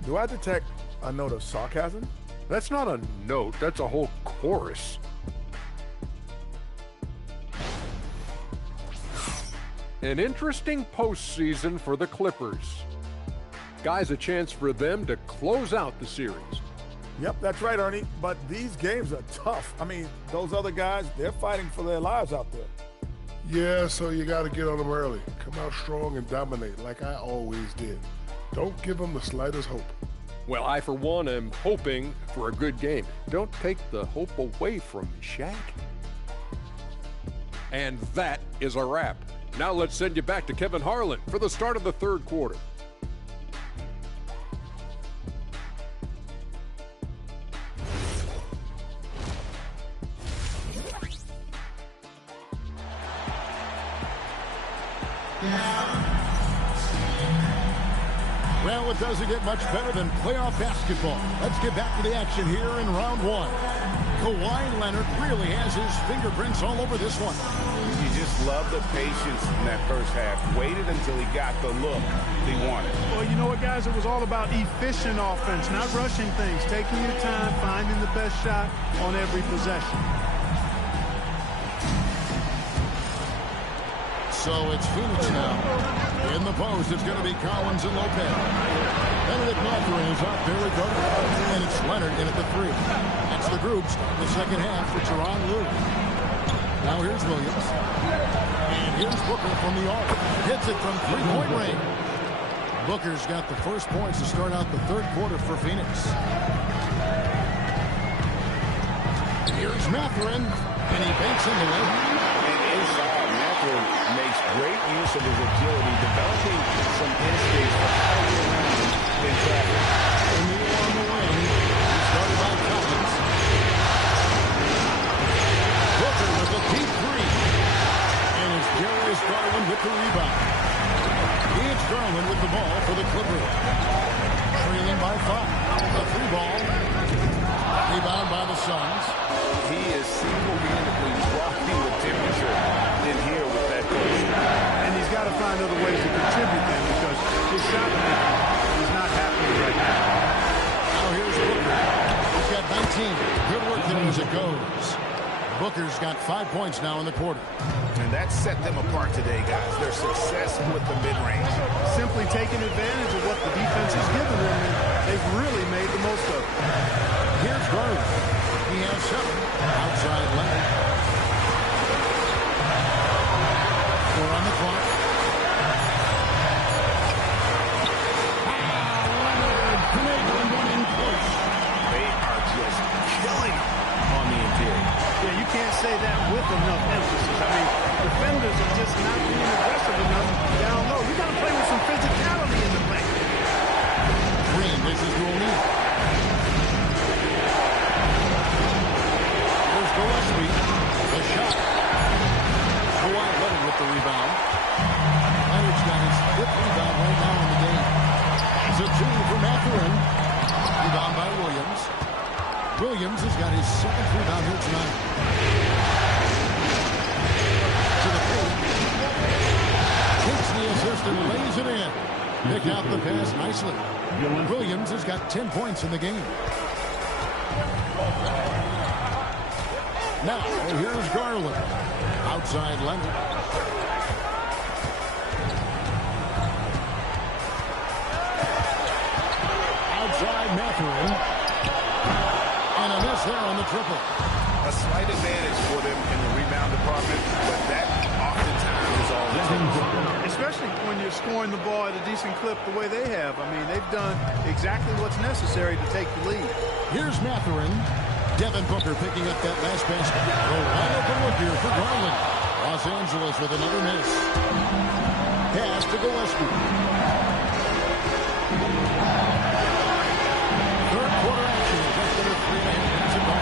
Do I detect a note of sarcasm? That's not a note, that's a whole chorus. An interesting postseason for the Clippers. Guys, a chance for them to close out the series. Yep, that's right, Ernie. But these games are tough. I mean, those other guys, they're fighting for their lives out there. Yeah, so you got to get on them early. Come out strong and dominate like I always did. Don't give them the slightest hope. Well, I, for one, am hoping for a good game. Don't take the hope away from me, Shaq. And that is a wrap. Now let's send you back to Kevin Harlan for the start of the third quarter. Well, it doesn't get much better than playoff basketball. Let's get back to the action here in round 1. Kawhi Leonard really has his fingerprints all over this one. You just love the patience in that first half. Waited until he got the look he wanted. Well, you know what, guys? It was all about efficient offense, not rushing things, taking your time, finding the best shot on every possession. So it's Phoenix now. In the post, it's going to be Collins and Lopez. Benedict Mathurin is up. There we go. And it's Leonard in at the 3. That's the group starting the second half for Tyronn Lue. Now here's Williams. And here's Booker from the arc. Hits it from three-point range. Booker's got the first points to start out the third quarter for Phoenix. Here's Mathurin. And he banks into it. And inside, Mathurin makes great use of his agility, developing some instincts for how to get around in traffic. O'Neal on the wing. Started by Collins. Booker with a deep 3. And it's Darius Garland with the rebound. It's Garland with the ball for the Clippers. Trailing by 5. A 3-ball. Rebound by the Suns. He is single-handedly dropping the temperature in here with that goal. And he's got to find other ways to contribute then, because his shot making is not happening right now. Now here's Booker. He's got 19. Good work there as it goes. Booker's got 5 points now in the quarter. And that set them apart today, guys. Their success with the mid-range. Simply taking advantage of what the defense has given them, and they've really made the most of it. Here's Garland. He has 7. Outside Leonard. 4 on the clock. Leonard finagling one in close. They are just killing them on the interior. Yeah, you can't say that with enough emphasis. I mean, defenders are just not being aggressive enough down low. You got to play with some physicality in the paint. Green misses to O'Neal. There's Gillespie. The shot. Kawhi Leonard with the rebound. Leonard's got his 5th rebound right now in the game. It's a 2 for Mathurin. Rebound by Williams. Williams has got his 2nd rebound here tonight. To the paint. Takes the assist and lays it in. Pick out the pass nicely. Williams has got 10 points in the game. Now, here's Garland. Outside Leonard. Outside Mathurin. And a miss there on the triple. A slight advantage for them in the rebound department, but that oftentimes is all it takes. Especially when you're scoring the ball at a decent clip the way they have. I mean, they've done exactly what's necessary to take the lead. Here's Mathurin. Devin Booker picking up that last basket. A wide open look here for Garland. Los Angeles with another miss. Pass to Gillespie. Third quarter action. Just under 3.5 minutes ago.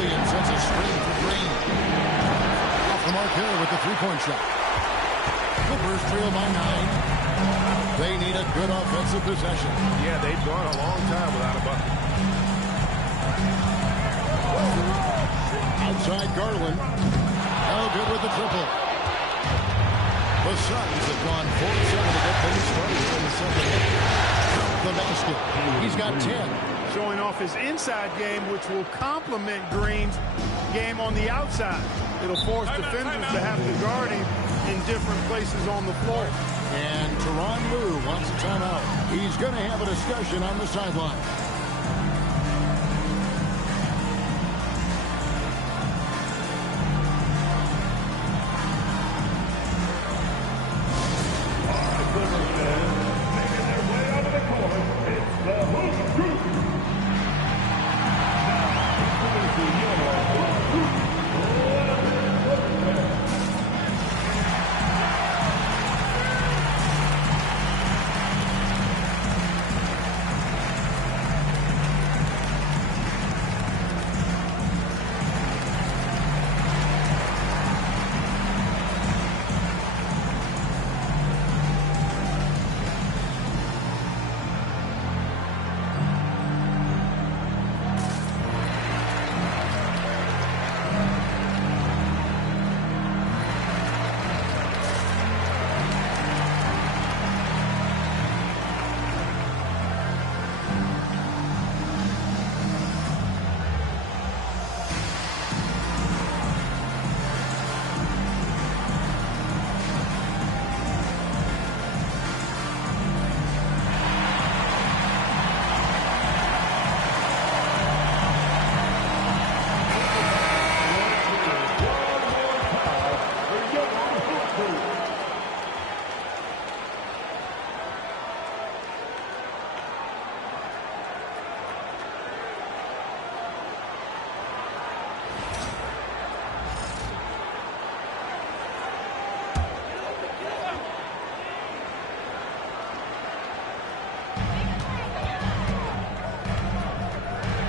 Williams has a screen for Green. Off the mark here with the 3-point shot. Clippers trail by 9. They need a good offensive possession. Yeah, they've gone a long time without a bucket. Outside Garland. No good with the triple. The Suns have gone 4-7 to get things started in the second half. The basket. He's got 10. Showing off his inside game, which will complement Green's game on the outside. It'll force defenders to have to guard him in different places on the floor. And Tyronn Lue wants a timeout. He's going to have a discussion on the sideline.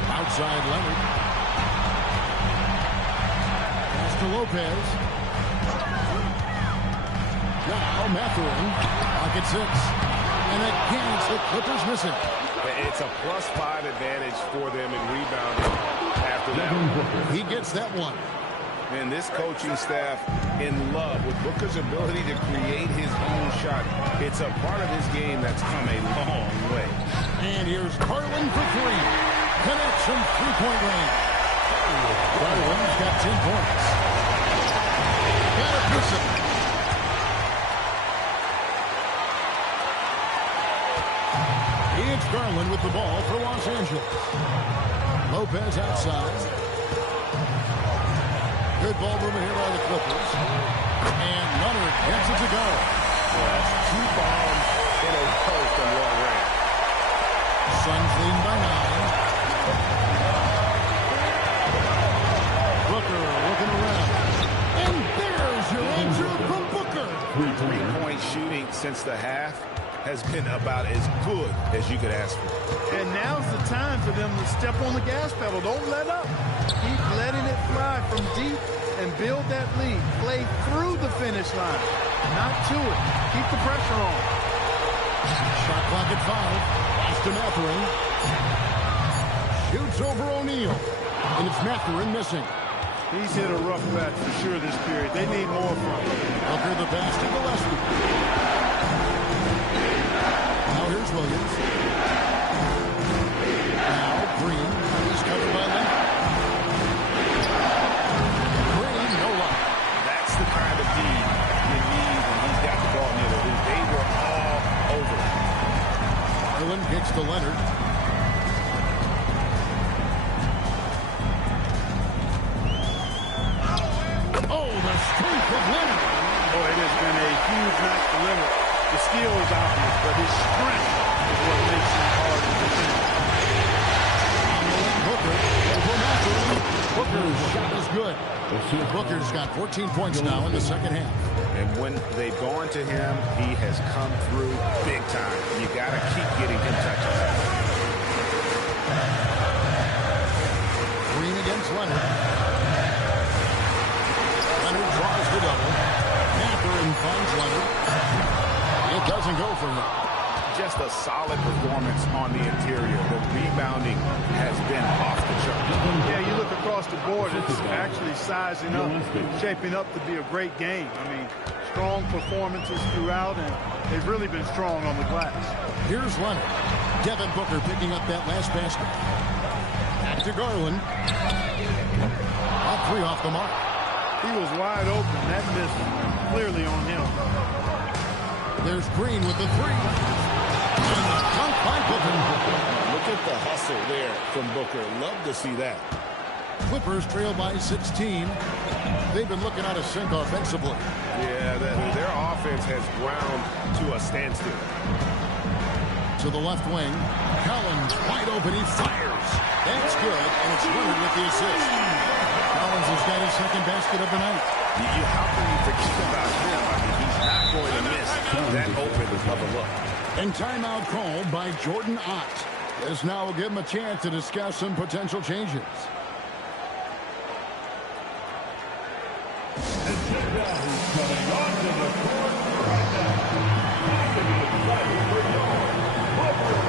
Outside Leonard. Pass to Lopez. Now Mathurin, pocket 6. And again, it's the Clippers missing. It's a +5 advantage for them in rebounding after that. He gets that one. And this coaching staff in love with Booker's ability to create his own shot. It's a part of his game that's come a long way. And here's Garland for 3. Connects from three-point range. Garland's got 10 points. Got it missing. It's Garland with the ball for Los Angeles. Lopez outside. Good ball movement here by the Clippers. And Leonard gets it to go. Well, that's 2 bombs in a row from long range. Suns lead by 9. Booker looking around. And there's your answer from Booker. 3-point shooting since the half has been about as good as you could ask for. And now's the time for them to step on the gas pedal. Don't let up. Keep letting it fly from deep and build that lead. Play through the finish line, not to it. Keep the pressure on. Shot clock at 5. Austin Mathurin. Shoots over O'Neal. And it's Mathurin missing. He's hit a rough patch for sure this period. They need more from him. Booker the pass to Gillespie. Now here's Williams. Now Green. He's covered by Leonard. Green, no luck. That's the kind of deed you need when he's got the ball near the hoop. They were all over it. Garland kicks to Leonard. Oh, the strength of Leonard. Oh, it has been a huge night for Leonard. The skill is obvious, but his strength is what makes him hard to defend. Booker over Mathurin. Booker's shot is good. Booker's got 14 points now in the second half. And when they've gone to him, he has come through big time. You got to keep getting him touches. Green against Leonard. Leonard draws the double. Mathurin finds Leonard. It doesn't go for him. Just a solid performance on the interior. The rebounding has been off the chart. Yeah, you look across the board, it's actually sizing up, shaping up to be a great game. I mean, strong performances throughout, and they've really been strong on the glass. Here's Leonard. Devin Booker picking up that last basket. Back to Garland. All 3 off the mark. He was wide open. That missed clearly on him. There's Green with the 3. And the dunk by Booker. Look at the hustle there from Booker. Love to see that. Clippers trail by 16. They've been looking out of sync offensively. Yeah, their offense has ground to a standstill. To the left wing. Collins wide open. He fires. That's good. And it's Leonard with the assist. Collins has got his second basket of the night. How can you forget about him? I mean, he's not going to miss that open of a look. And timeout called by Jordan Ott. This now will give him a chance to discuss some potential changes. And check out who's coming onto the court right now. Excited for your Booker.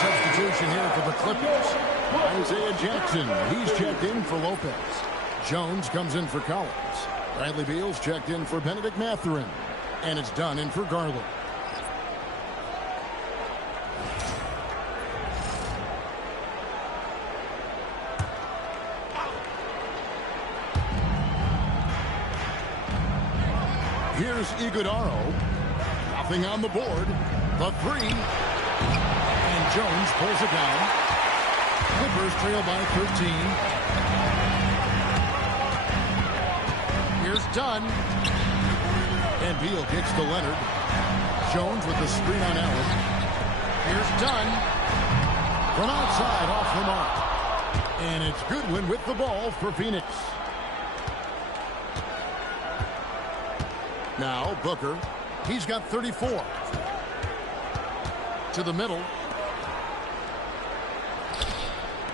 Substitution here for the Clippers. Isaiah Jackson, he's checked in for Lopez. Jones comes in for Collins. Bradley Beal's checked in for Benedict Mathurin. And it's done in for Garland. Here's Iguodaro. Nothing on the board. The three. And Jones pulls it down. Clippers trail by 13. Here's Dunn. And Beal kicks to Leonard. Jones with the screen on Allen. Here's Dunn. From outside, off the mark. And it's Goodwin with the ball for Phoenix. Now Booker. He's got 34. To the middle.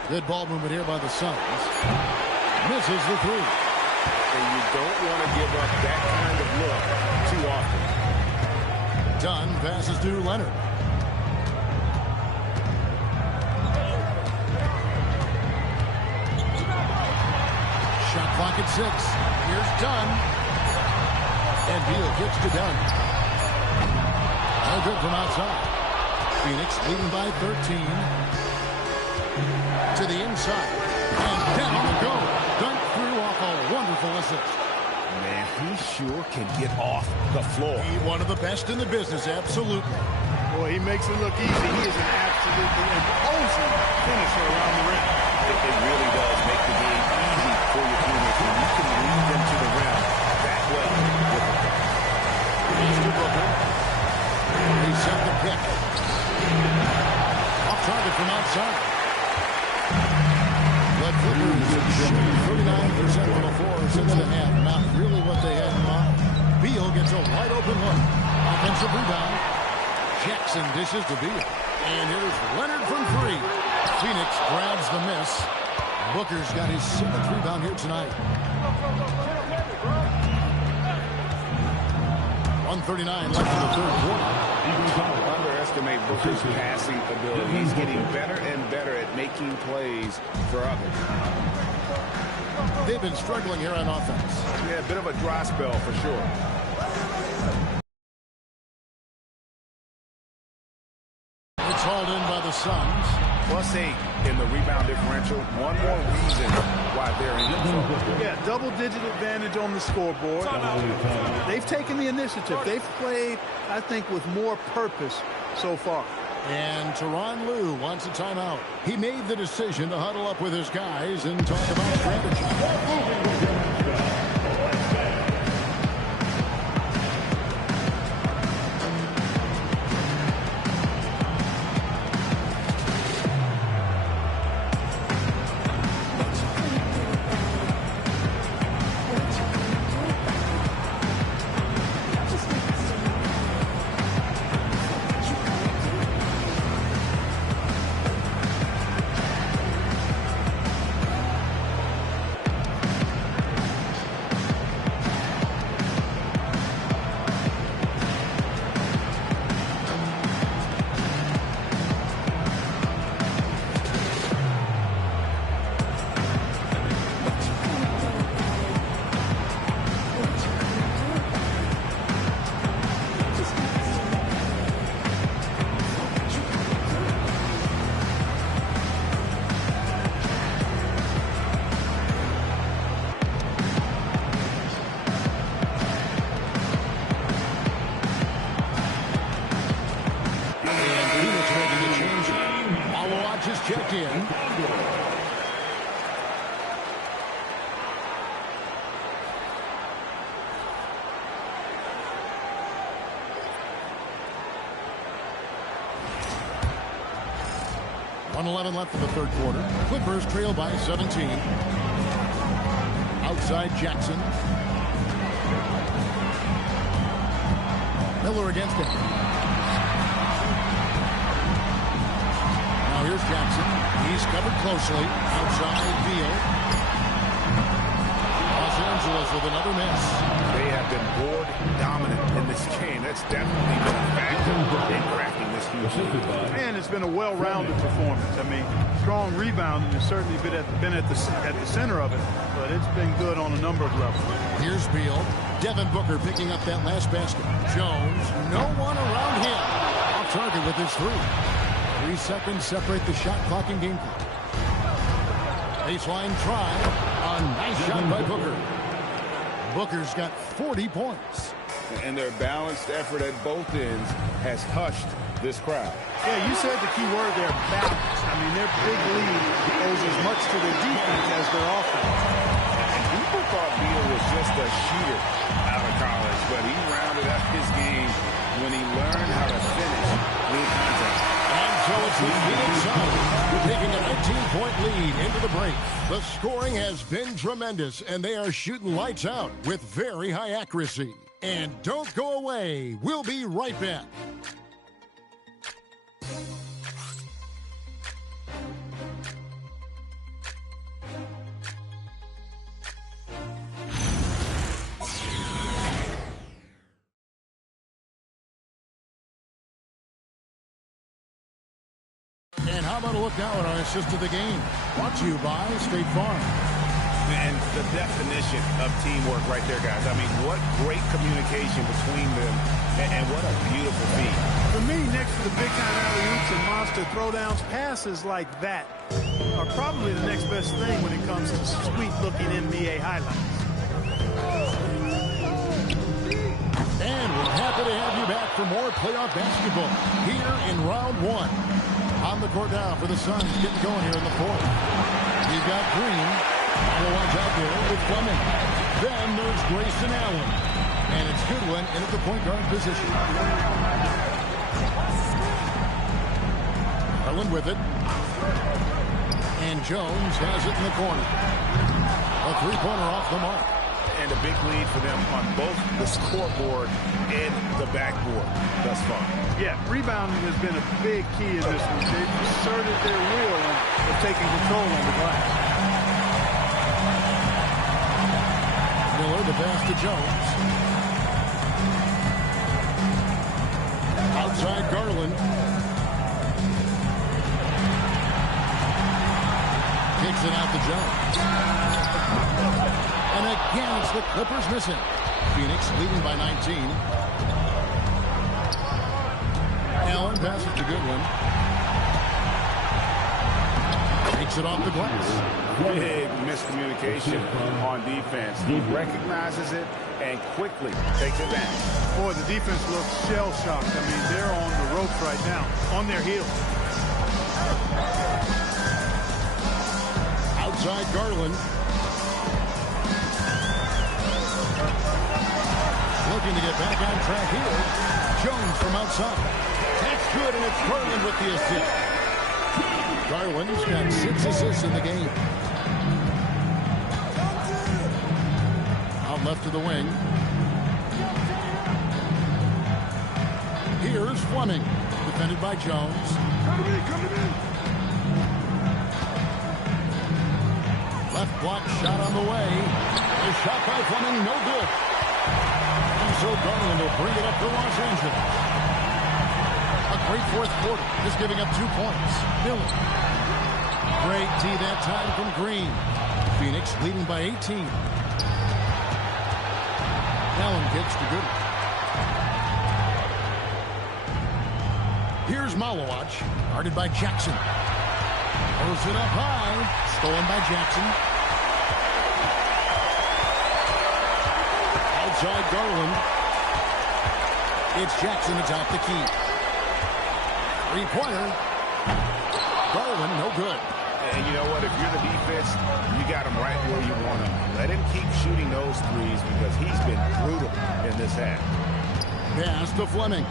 Good ball movement here by the Suns. Misses the three. And you don't want to give up that kind of look too often. Dunn passes to Leonard. Shot clock at 6. Here's Dunn. And Beal kicks to Dunn. No good from outside. Phoenix leading by 13. To the inside. And down to go. Dunk through off a wonderful assist. Man, he sure can get off the floor. He's one of the best in the business, absolutely. Boy, he makes it look easy. He is an absolutely imposing finisher around the rim. It really does make the game easy for your teammates when you can lead them to the rim that well with the pass. Here's to Booker. He set the pick. Off target from outside. The Clippers shooting 39% from the floor since the half. Not really what they had in mind. Beal gets a wide open look. Offensive rebound. Jackson dishes to Beal. And here's Leonard from 3. Phoenix grabs the miss. Booker's got his 7th rebound here tonight. 1:39 left in the third quarter. Underestimate Booker's passing ability. He's getting better and better at making plays for others. They've been struggling here on offense. Yeah, a bit of a dry spell for sure. It's hauled in by the Suns. +8 in the rebound differential. One more reason why they're in control. Yeah, double-digit advantage on the scoreboard. They've taken the initiative. They've played, I think, with more purpose so far. And Tyronn Lue wants a timeout. He made the decision to huddle up with his guys and talk about strategy. Checked in. .11 left in the third quarter. Clippers trail by 17. Outside Jackson. Miller against him. Now here's Jackson. He's covered closely. Outside Beal. Los Angeles with another miss. They have been board dominant in this game. That's definitely been a factor in cracking this huge lead. And it's been a well-rounded performance. I mean, strong rebounding has certainly been at the center of it, but it's been good on a number of levels. Here's Beal. Devin Booker picking up that last basket. Jones, no one around him. Off target with his three. 3 seconds separate the shot clock and game clock. Baseline try. A nice shot by Booker. Booker's got 40 points. And their balanced effort at both ends has hushed this crowd. Yeah, you said the key word there, balance. I mean, their big lead owes as much to their defense as their offense. And people thought Beal was just a shooter out of college, but he rounded up his game when he learned how to finish through contact. And so it's the Phoenix Suns taking a 19-point lead into the break. The scoring has been tremendous, and they are shooting lights out with very high accuracy. And don't go away. We'll be right back. And how about a look now at our assist of the game? Brought to you by State Farm. And the definition of teamwork right there, guys. I mean, what great communication between them, and what a beautiful feat. For me, next to the big-time alley-oops and monster throwdowns, passes like that are probably the next best thing when it comes to sweet-looking NBA highlights. And we're happy to have you back for more playoff basketball here in round 1. On the court now for the Suns, getting going here in the fourth. You've got Green. Otherwise out there with Fleming. Then there's Grayson Allen. And it's Goodwin in at the point guard position. Allen with it. And Jones has it in the corner. A three-pointer off the mark. And a big lead for them on both the scoreboard and the backboard thus far. Yeah, rebounding has been a big key in this one. They've asserted their will of taking control on the glass. Miller, the pass to Jones. Outside Garland. Kicks it out to Jones. And again, it's the Clippers missing. Phoenix leading by 19. Allen passes to Goodwin. Takes it off the glass. Big miscommunication on defense. He recognizes it and quickly takes advantage. Boy, the defense looks shell-shocked. I mean, they're on the ropes right now, on their heels. Outside Garland. Looking to get back on track here. Jones from outside. That's good, and it's Garland with the assist. Garland's got 6 assists in the game. Out left to the wing. Here's Fleming. Defended by Jones. Left block shot on the way. A shot by Fleming, no good. And so Garland will bring it up to Los Angeles. A great fourth quarter, just giving up 2 points. Miller. Great D that time from Green. Phoenix leading by 18. Allen kicks to Goodwin. Here's Malawach, guarded by Jackson. Throws it up high, stolen by Jackson. Outside Garland. It's Jackson atop the key. Three-pointer. Garland, no good. And you know what? If you're the defense, you got him right where you want him. Let him keep shooting those threes because he's been brutal in this half. Pass to Fleming.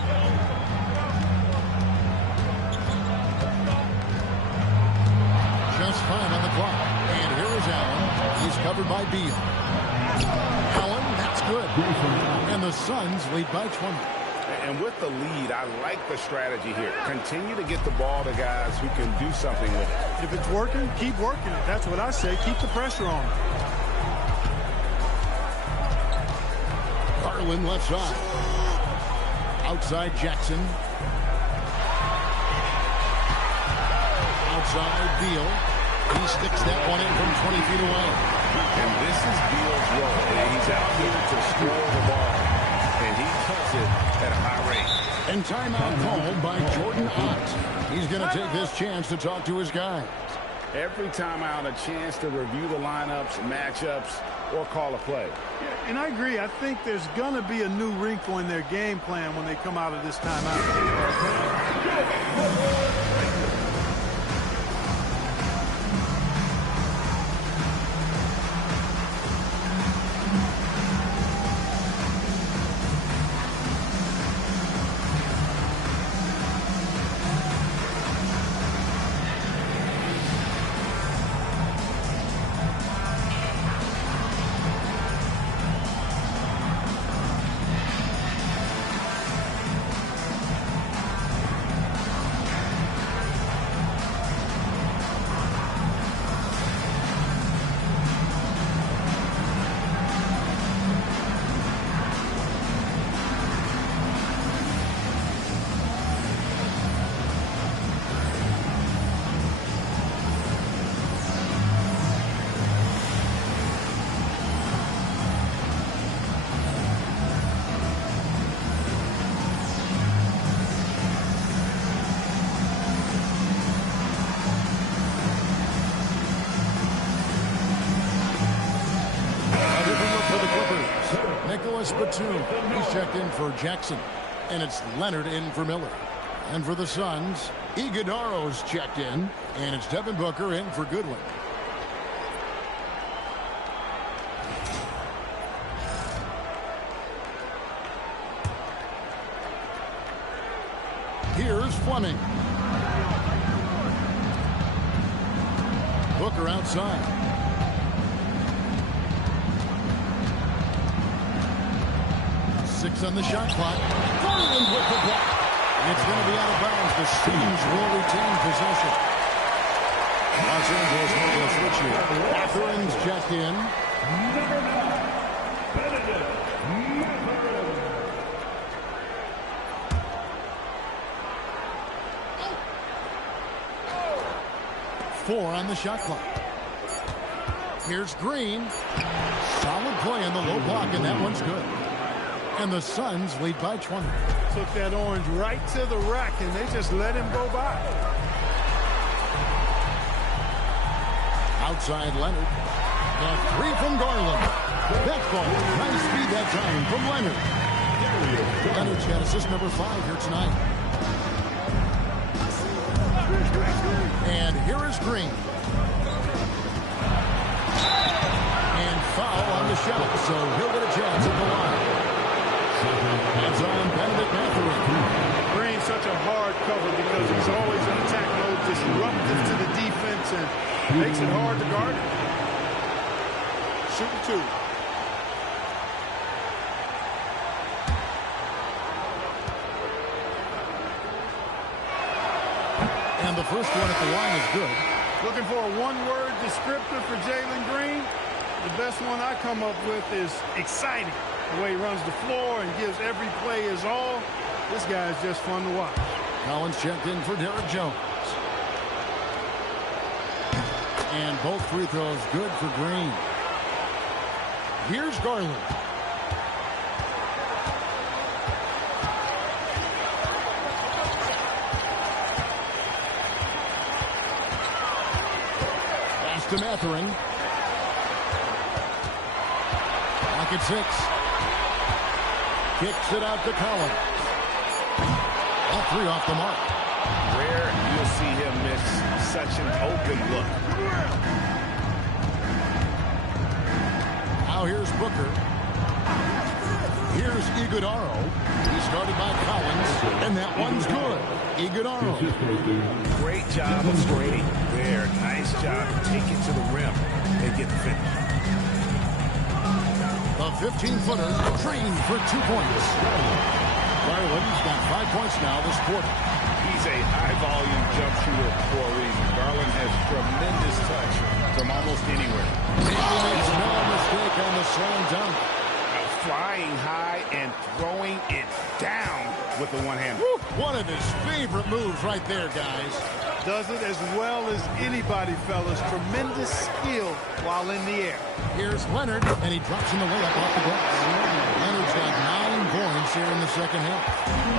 Just 5 on the clock. And here is Allen. He's covered by Beal. Allen, that's good. And the Suns lead by 20. And with the lead, I like the strategy here. Continue to get the ball to guys who can do something with it. If it's working, keep working it. That's what I say. Keep the pressure on. Garland left side. Outside Jackson. Outside Beal. He sticks that one in from 20 feet away. And this is Beal's role. He's out here to score the ball. And he does it at a high rate. And timeout called by Jordan Ott. He's going to take this chance to talk to his guys. Every timeout, a chance to review the lineups, matchups, or call a play. Yeah, and I agree. I think there's going to be a new wrinkle in their game plan when they come out of this timeout. Batum. He's checked in for Jackson. And it's Leonard in for Miller. And for the Suns, Iguodaro's checked in. And it's Devin Booker in for Goodwin. Here's Fleming. Booker outside. On the shot clock. Garland with the block. It's going to be out of bounds. The Suns will retain possession. Los Angeles making a switch here. Matherin's checked in. Four on the shot clock. Here's Green. Solid play in the low block, and that one's good. And the Suns lead by 20. Took that orange right to the rack, and they just let him go by. Outside Leonard. The three from Garland. That ball. Nice speed that time from Leonard. Leonard's got assist number 5 here tonight. And here is Green. And foul on the shot, so he'll get a chance at the line. Hands on Benedict Matherin. Green's such a hard cover because he's always in attack mode, disruptive to the defense, and makes it hard to guard him. Shooting 2. And the first one at the line is good. Looking for a one-word descriptor for Jalen Green. The best one I come up with is exciting. The way he runs the floor and gives every play his all. This guy is just fun to watch. Collins checked in for Derek Jones. And both free throws good for Green. Here's Garland. Pass to Matherin. Lock at 6. Kicks it out to Collins. All 3 off the mark. Rare you'll see him miss such an open look. Now here's Booker. Here's Iguodaro. He started by Collins, and that one's good. Iguodaro. Great job of screening there. Nice job to take it to the rim and get the finish. A 15-footer trained for 2 points. Garland's got 5 points now this quarter. He's a high-volume jump shooter for a reason. Garland has tremendous touch from almost anywhere. He makes no mistake on the slam dunk. A flying high and throwing it down with the one-hander. One of his favorite moves right there, guys. Does it as well as anybody, fellas. Tremendous skill while in the air. Here's Leonard, and he drops in the layup off the glass. Leonard's got 9 points here in the second half.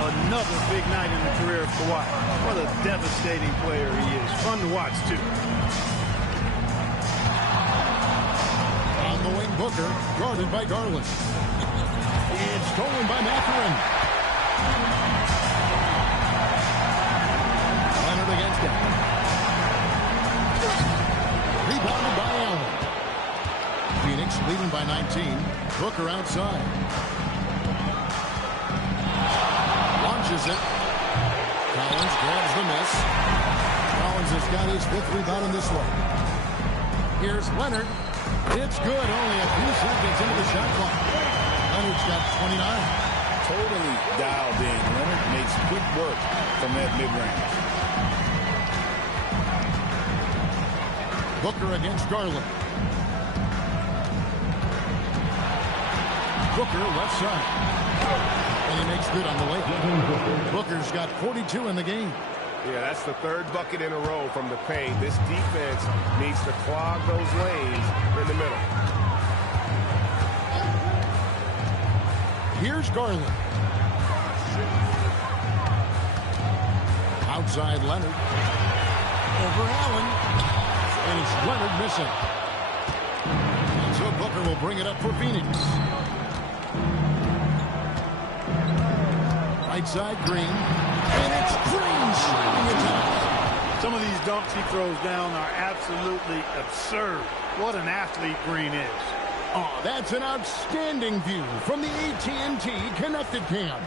Another big night in the career of Kawhi. What a devastating player he is. Fun to watch, too. On the wing, Booker, guarded by Garland. It's stolen by Mathurin. Leonard against him. Rebounded by Allen. Phoenix leading by 19. Booker outside. Launches it. Collins grabs the miss. Collins has got his 5th rebound in this one. Here's Leonard. It's good. Only a few seconds into the shot clock. Leonard's got 29. Totally dialed in. Leonard makes good work from that mid-range. Booker against Garland. Booker left side. And he makes good on the way. Booker's got 42 in the game. Yeah, that's the 3rd bucket in a row from the paint. This defense needs to clog those lanes in the middle. Here's Garland. Outside Leonard. Over Allen. And it's Leonard missing. And so Booker will bring it up for Phoenix. Right side, Green. And it's Green shooting it down. Some of these dunks he throws down are absolutely absurd. What an athlete Green is. Oh, that's an outstanding view from the AT&T Connected Cam.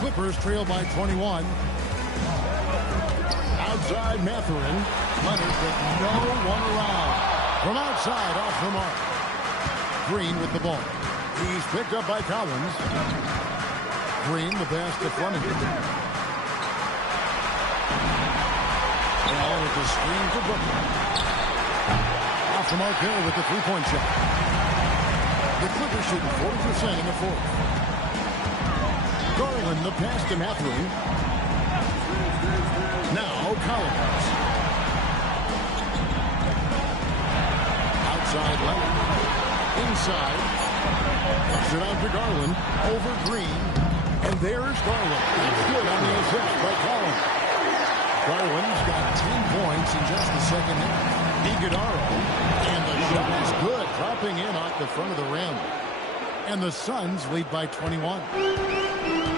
Clippers trail by 21. Outside Mathurin. Leonard with no one around. From outside off the mark. Green with the ball. He's picked up by Collins. Green the pass to Fleming. Ball with the screen for Booker. Off the mark there with the three-point shot. The Clippers shooting 40% in the 4th. Garland the pass to Mathurin. Now Collins. Outside Leonard. Inside. Puts it out to Garland. Over Green. And there's Garland. That's good on the assist by Collins. Garland's got 10 points in just the second half. Iguodala. And the shot is good. Dropping in off the front of the rim. And the Suns lead by 21.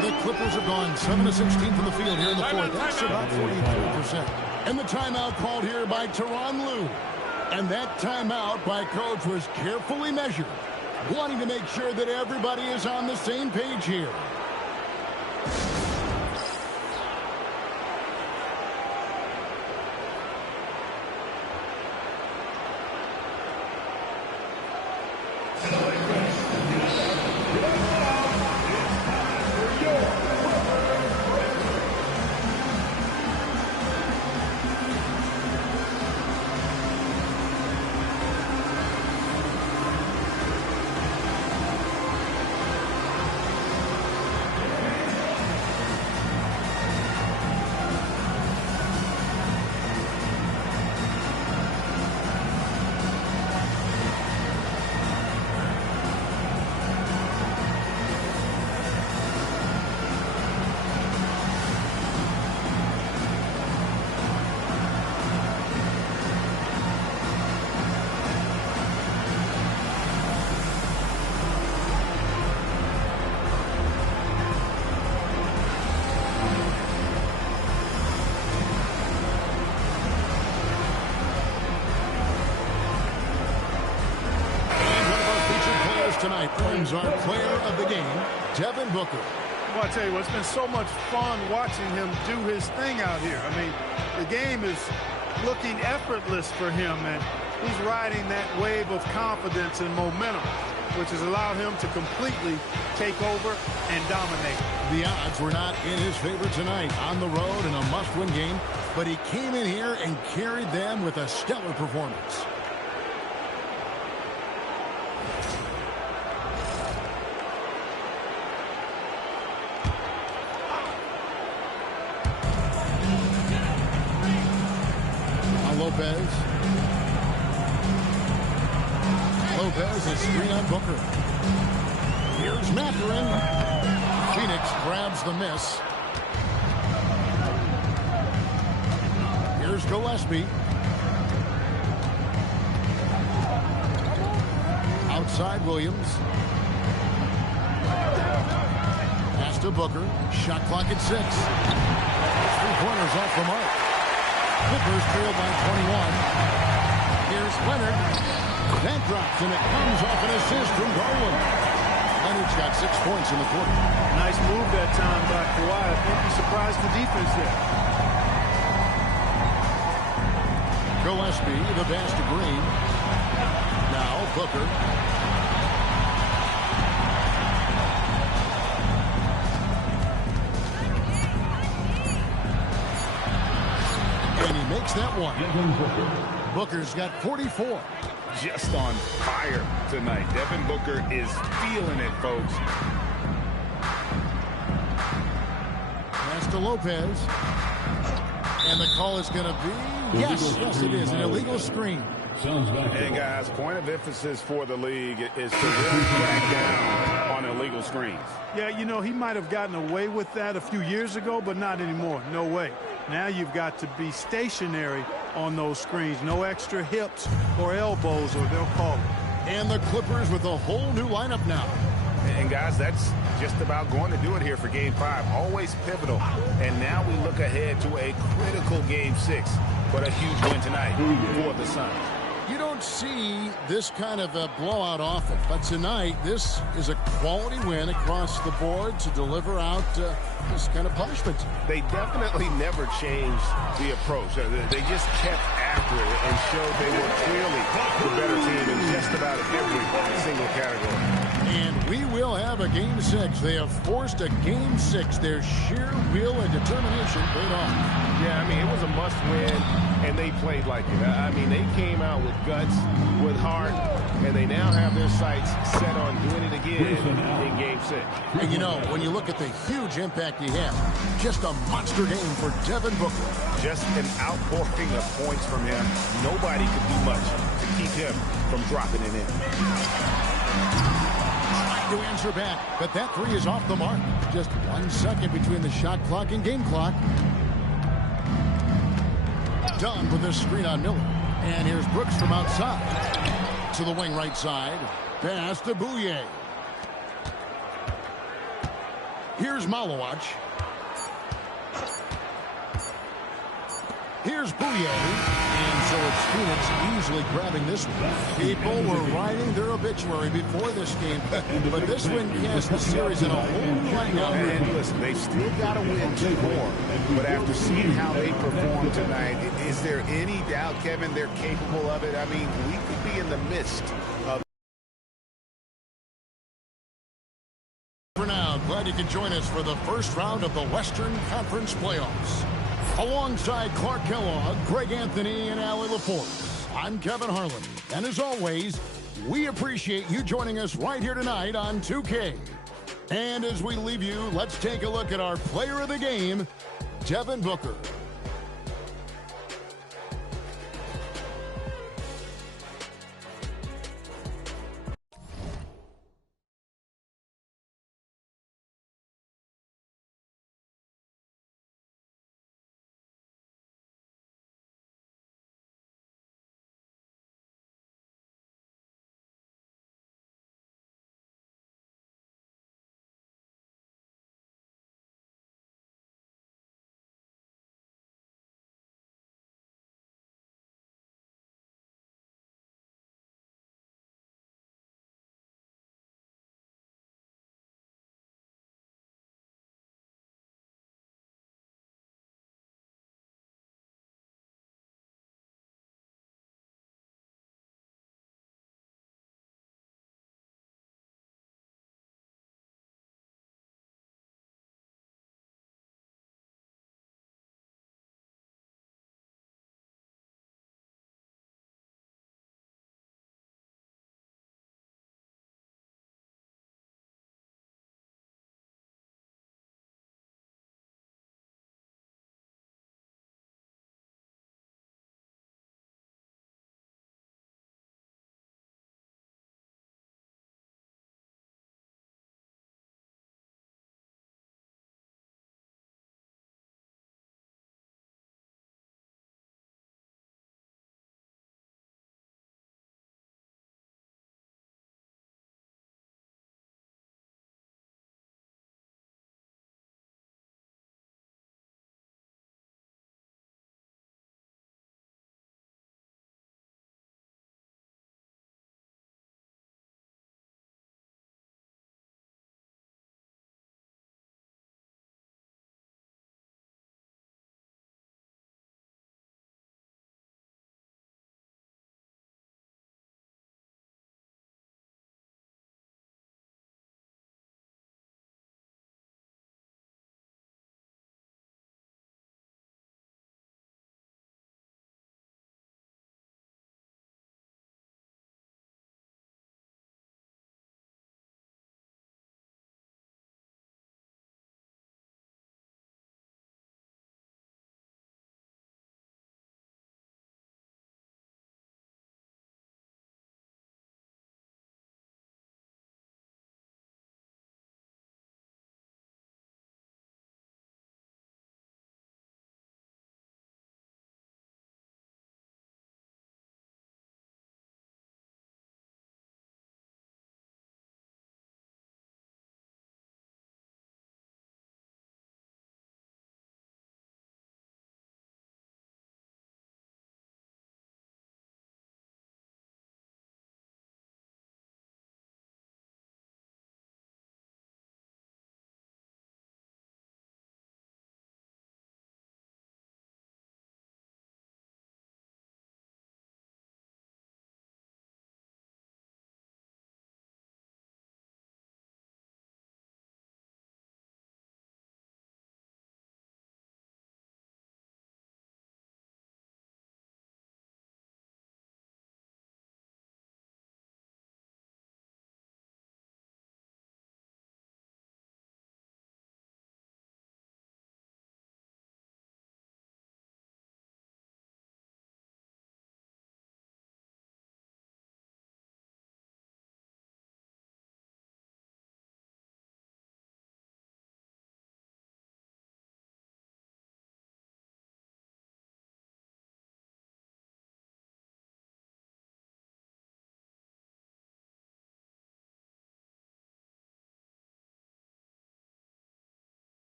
The Clippers have gone 7 of 16 from the field here in the 4th. That's about 43%. And the timeout called here by Tyronn Lue. And that timeout by Coach was carefully measured, wanting to make sure that everybody is on the same page here. Tonight earns our player of the game, Devin Booker. Well, I tell you what, it's been so much fun watching him do his thing out here. I mean, the game is looking effortless for him, and he's riding that wave of confidence and momentum, which has allowed him to completely take over and dominate. The odds were not in his favor tonight on the road in a must-win game, but he came in here and carried them with a stellar performance. Lopez. Lopez is screen on Booker. Here's Mathurin. Phoenix grabs the miss. Here's Gillespie. Outside Williams. Pass to Booker. Shot clock at 6. 3-pointers off the mark. Clippers trail by 21. Here's Leonard. That drops, and it comes off an assist from Garland. Leonard's got 6 points in the quarter. Nice move that time by Kawhi. I think he surprised the defense there. Gillespie, the pass to Green. Now Booker. And he makes that one. Booker's got 44. Just on fire tonight. Devin Booker is feeling it, folks. Pass to Lopez. And the call is going to be, yes, it is, an illegal screen. Hey, guys, point of emphasis for the league is to really crack down on illegal screens. Yeah, you know, he might have gotten away with that a few years ago, but not anymore. No way. Now you've got to be stationary on those screens. No extra hips or elbows, or they'll call it. And the Clippers with a whole new lineup now. And, guys, that's just about going to do it here for Game 5. Always pivotal. And now we look ahead to a critical Game 6. But a huge win tonight for the Suns. You don't see this kind of a blowout often, but tonight this is a quality win across the board to deliver out this kind of punishment. They definitely never changed the approach. They just kept after it and showed they were clearly the better team in just about every single category. And we will have a Game 6. They have forced a Game 6. Their sheer will and determination paid off. Yeah, I mean, it was a must-win, and they played like it. I mean, they came out with guts, with heart, and they now have their sights set on doing it again in Game 6. And, you know, when you look at the huge impact he had, just a monster game for Devin Booker. Just an outpouring of points from him. Nobody could do much to keep him from dropping it in. To answer back, but that three is off the mark. Just 1 second between the shot clock and game clock. Done with this screen on Miller. And here's Brooks from outside. To the wing right side. Pass to Bouye. Here's Malawach. Here's Bouye. And so it's Phoenix easily grabbing this one. People were writing their obituary before this game, but this win cast the series in a whole new light now. And listen, they've still got to win 2 more. But after seeing how they performed tonight, is there any doubt, Kevin, they're capable of it? I mean, we could be in the midst of... For now, glad you could join us for the first round of the Western Conference Playoffs. Alongside Clark Kellogg, Greg Anthony, and Allie Laporte, I'm Kevin Harlan. And as always, we appreciate you joining us right here tonight on 2K. And as we leave you, let's take a look at our player of the game, Devin Booker.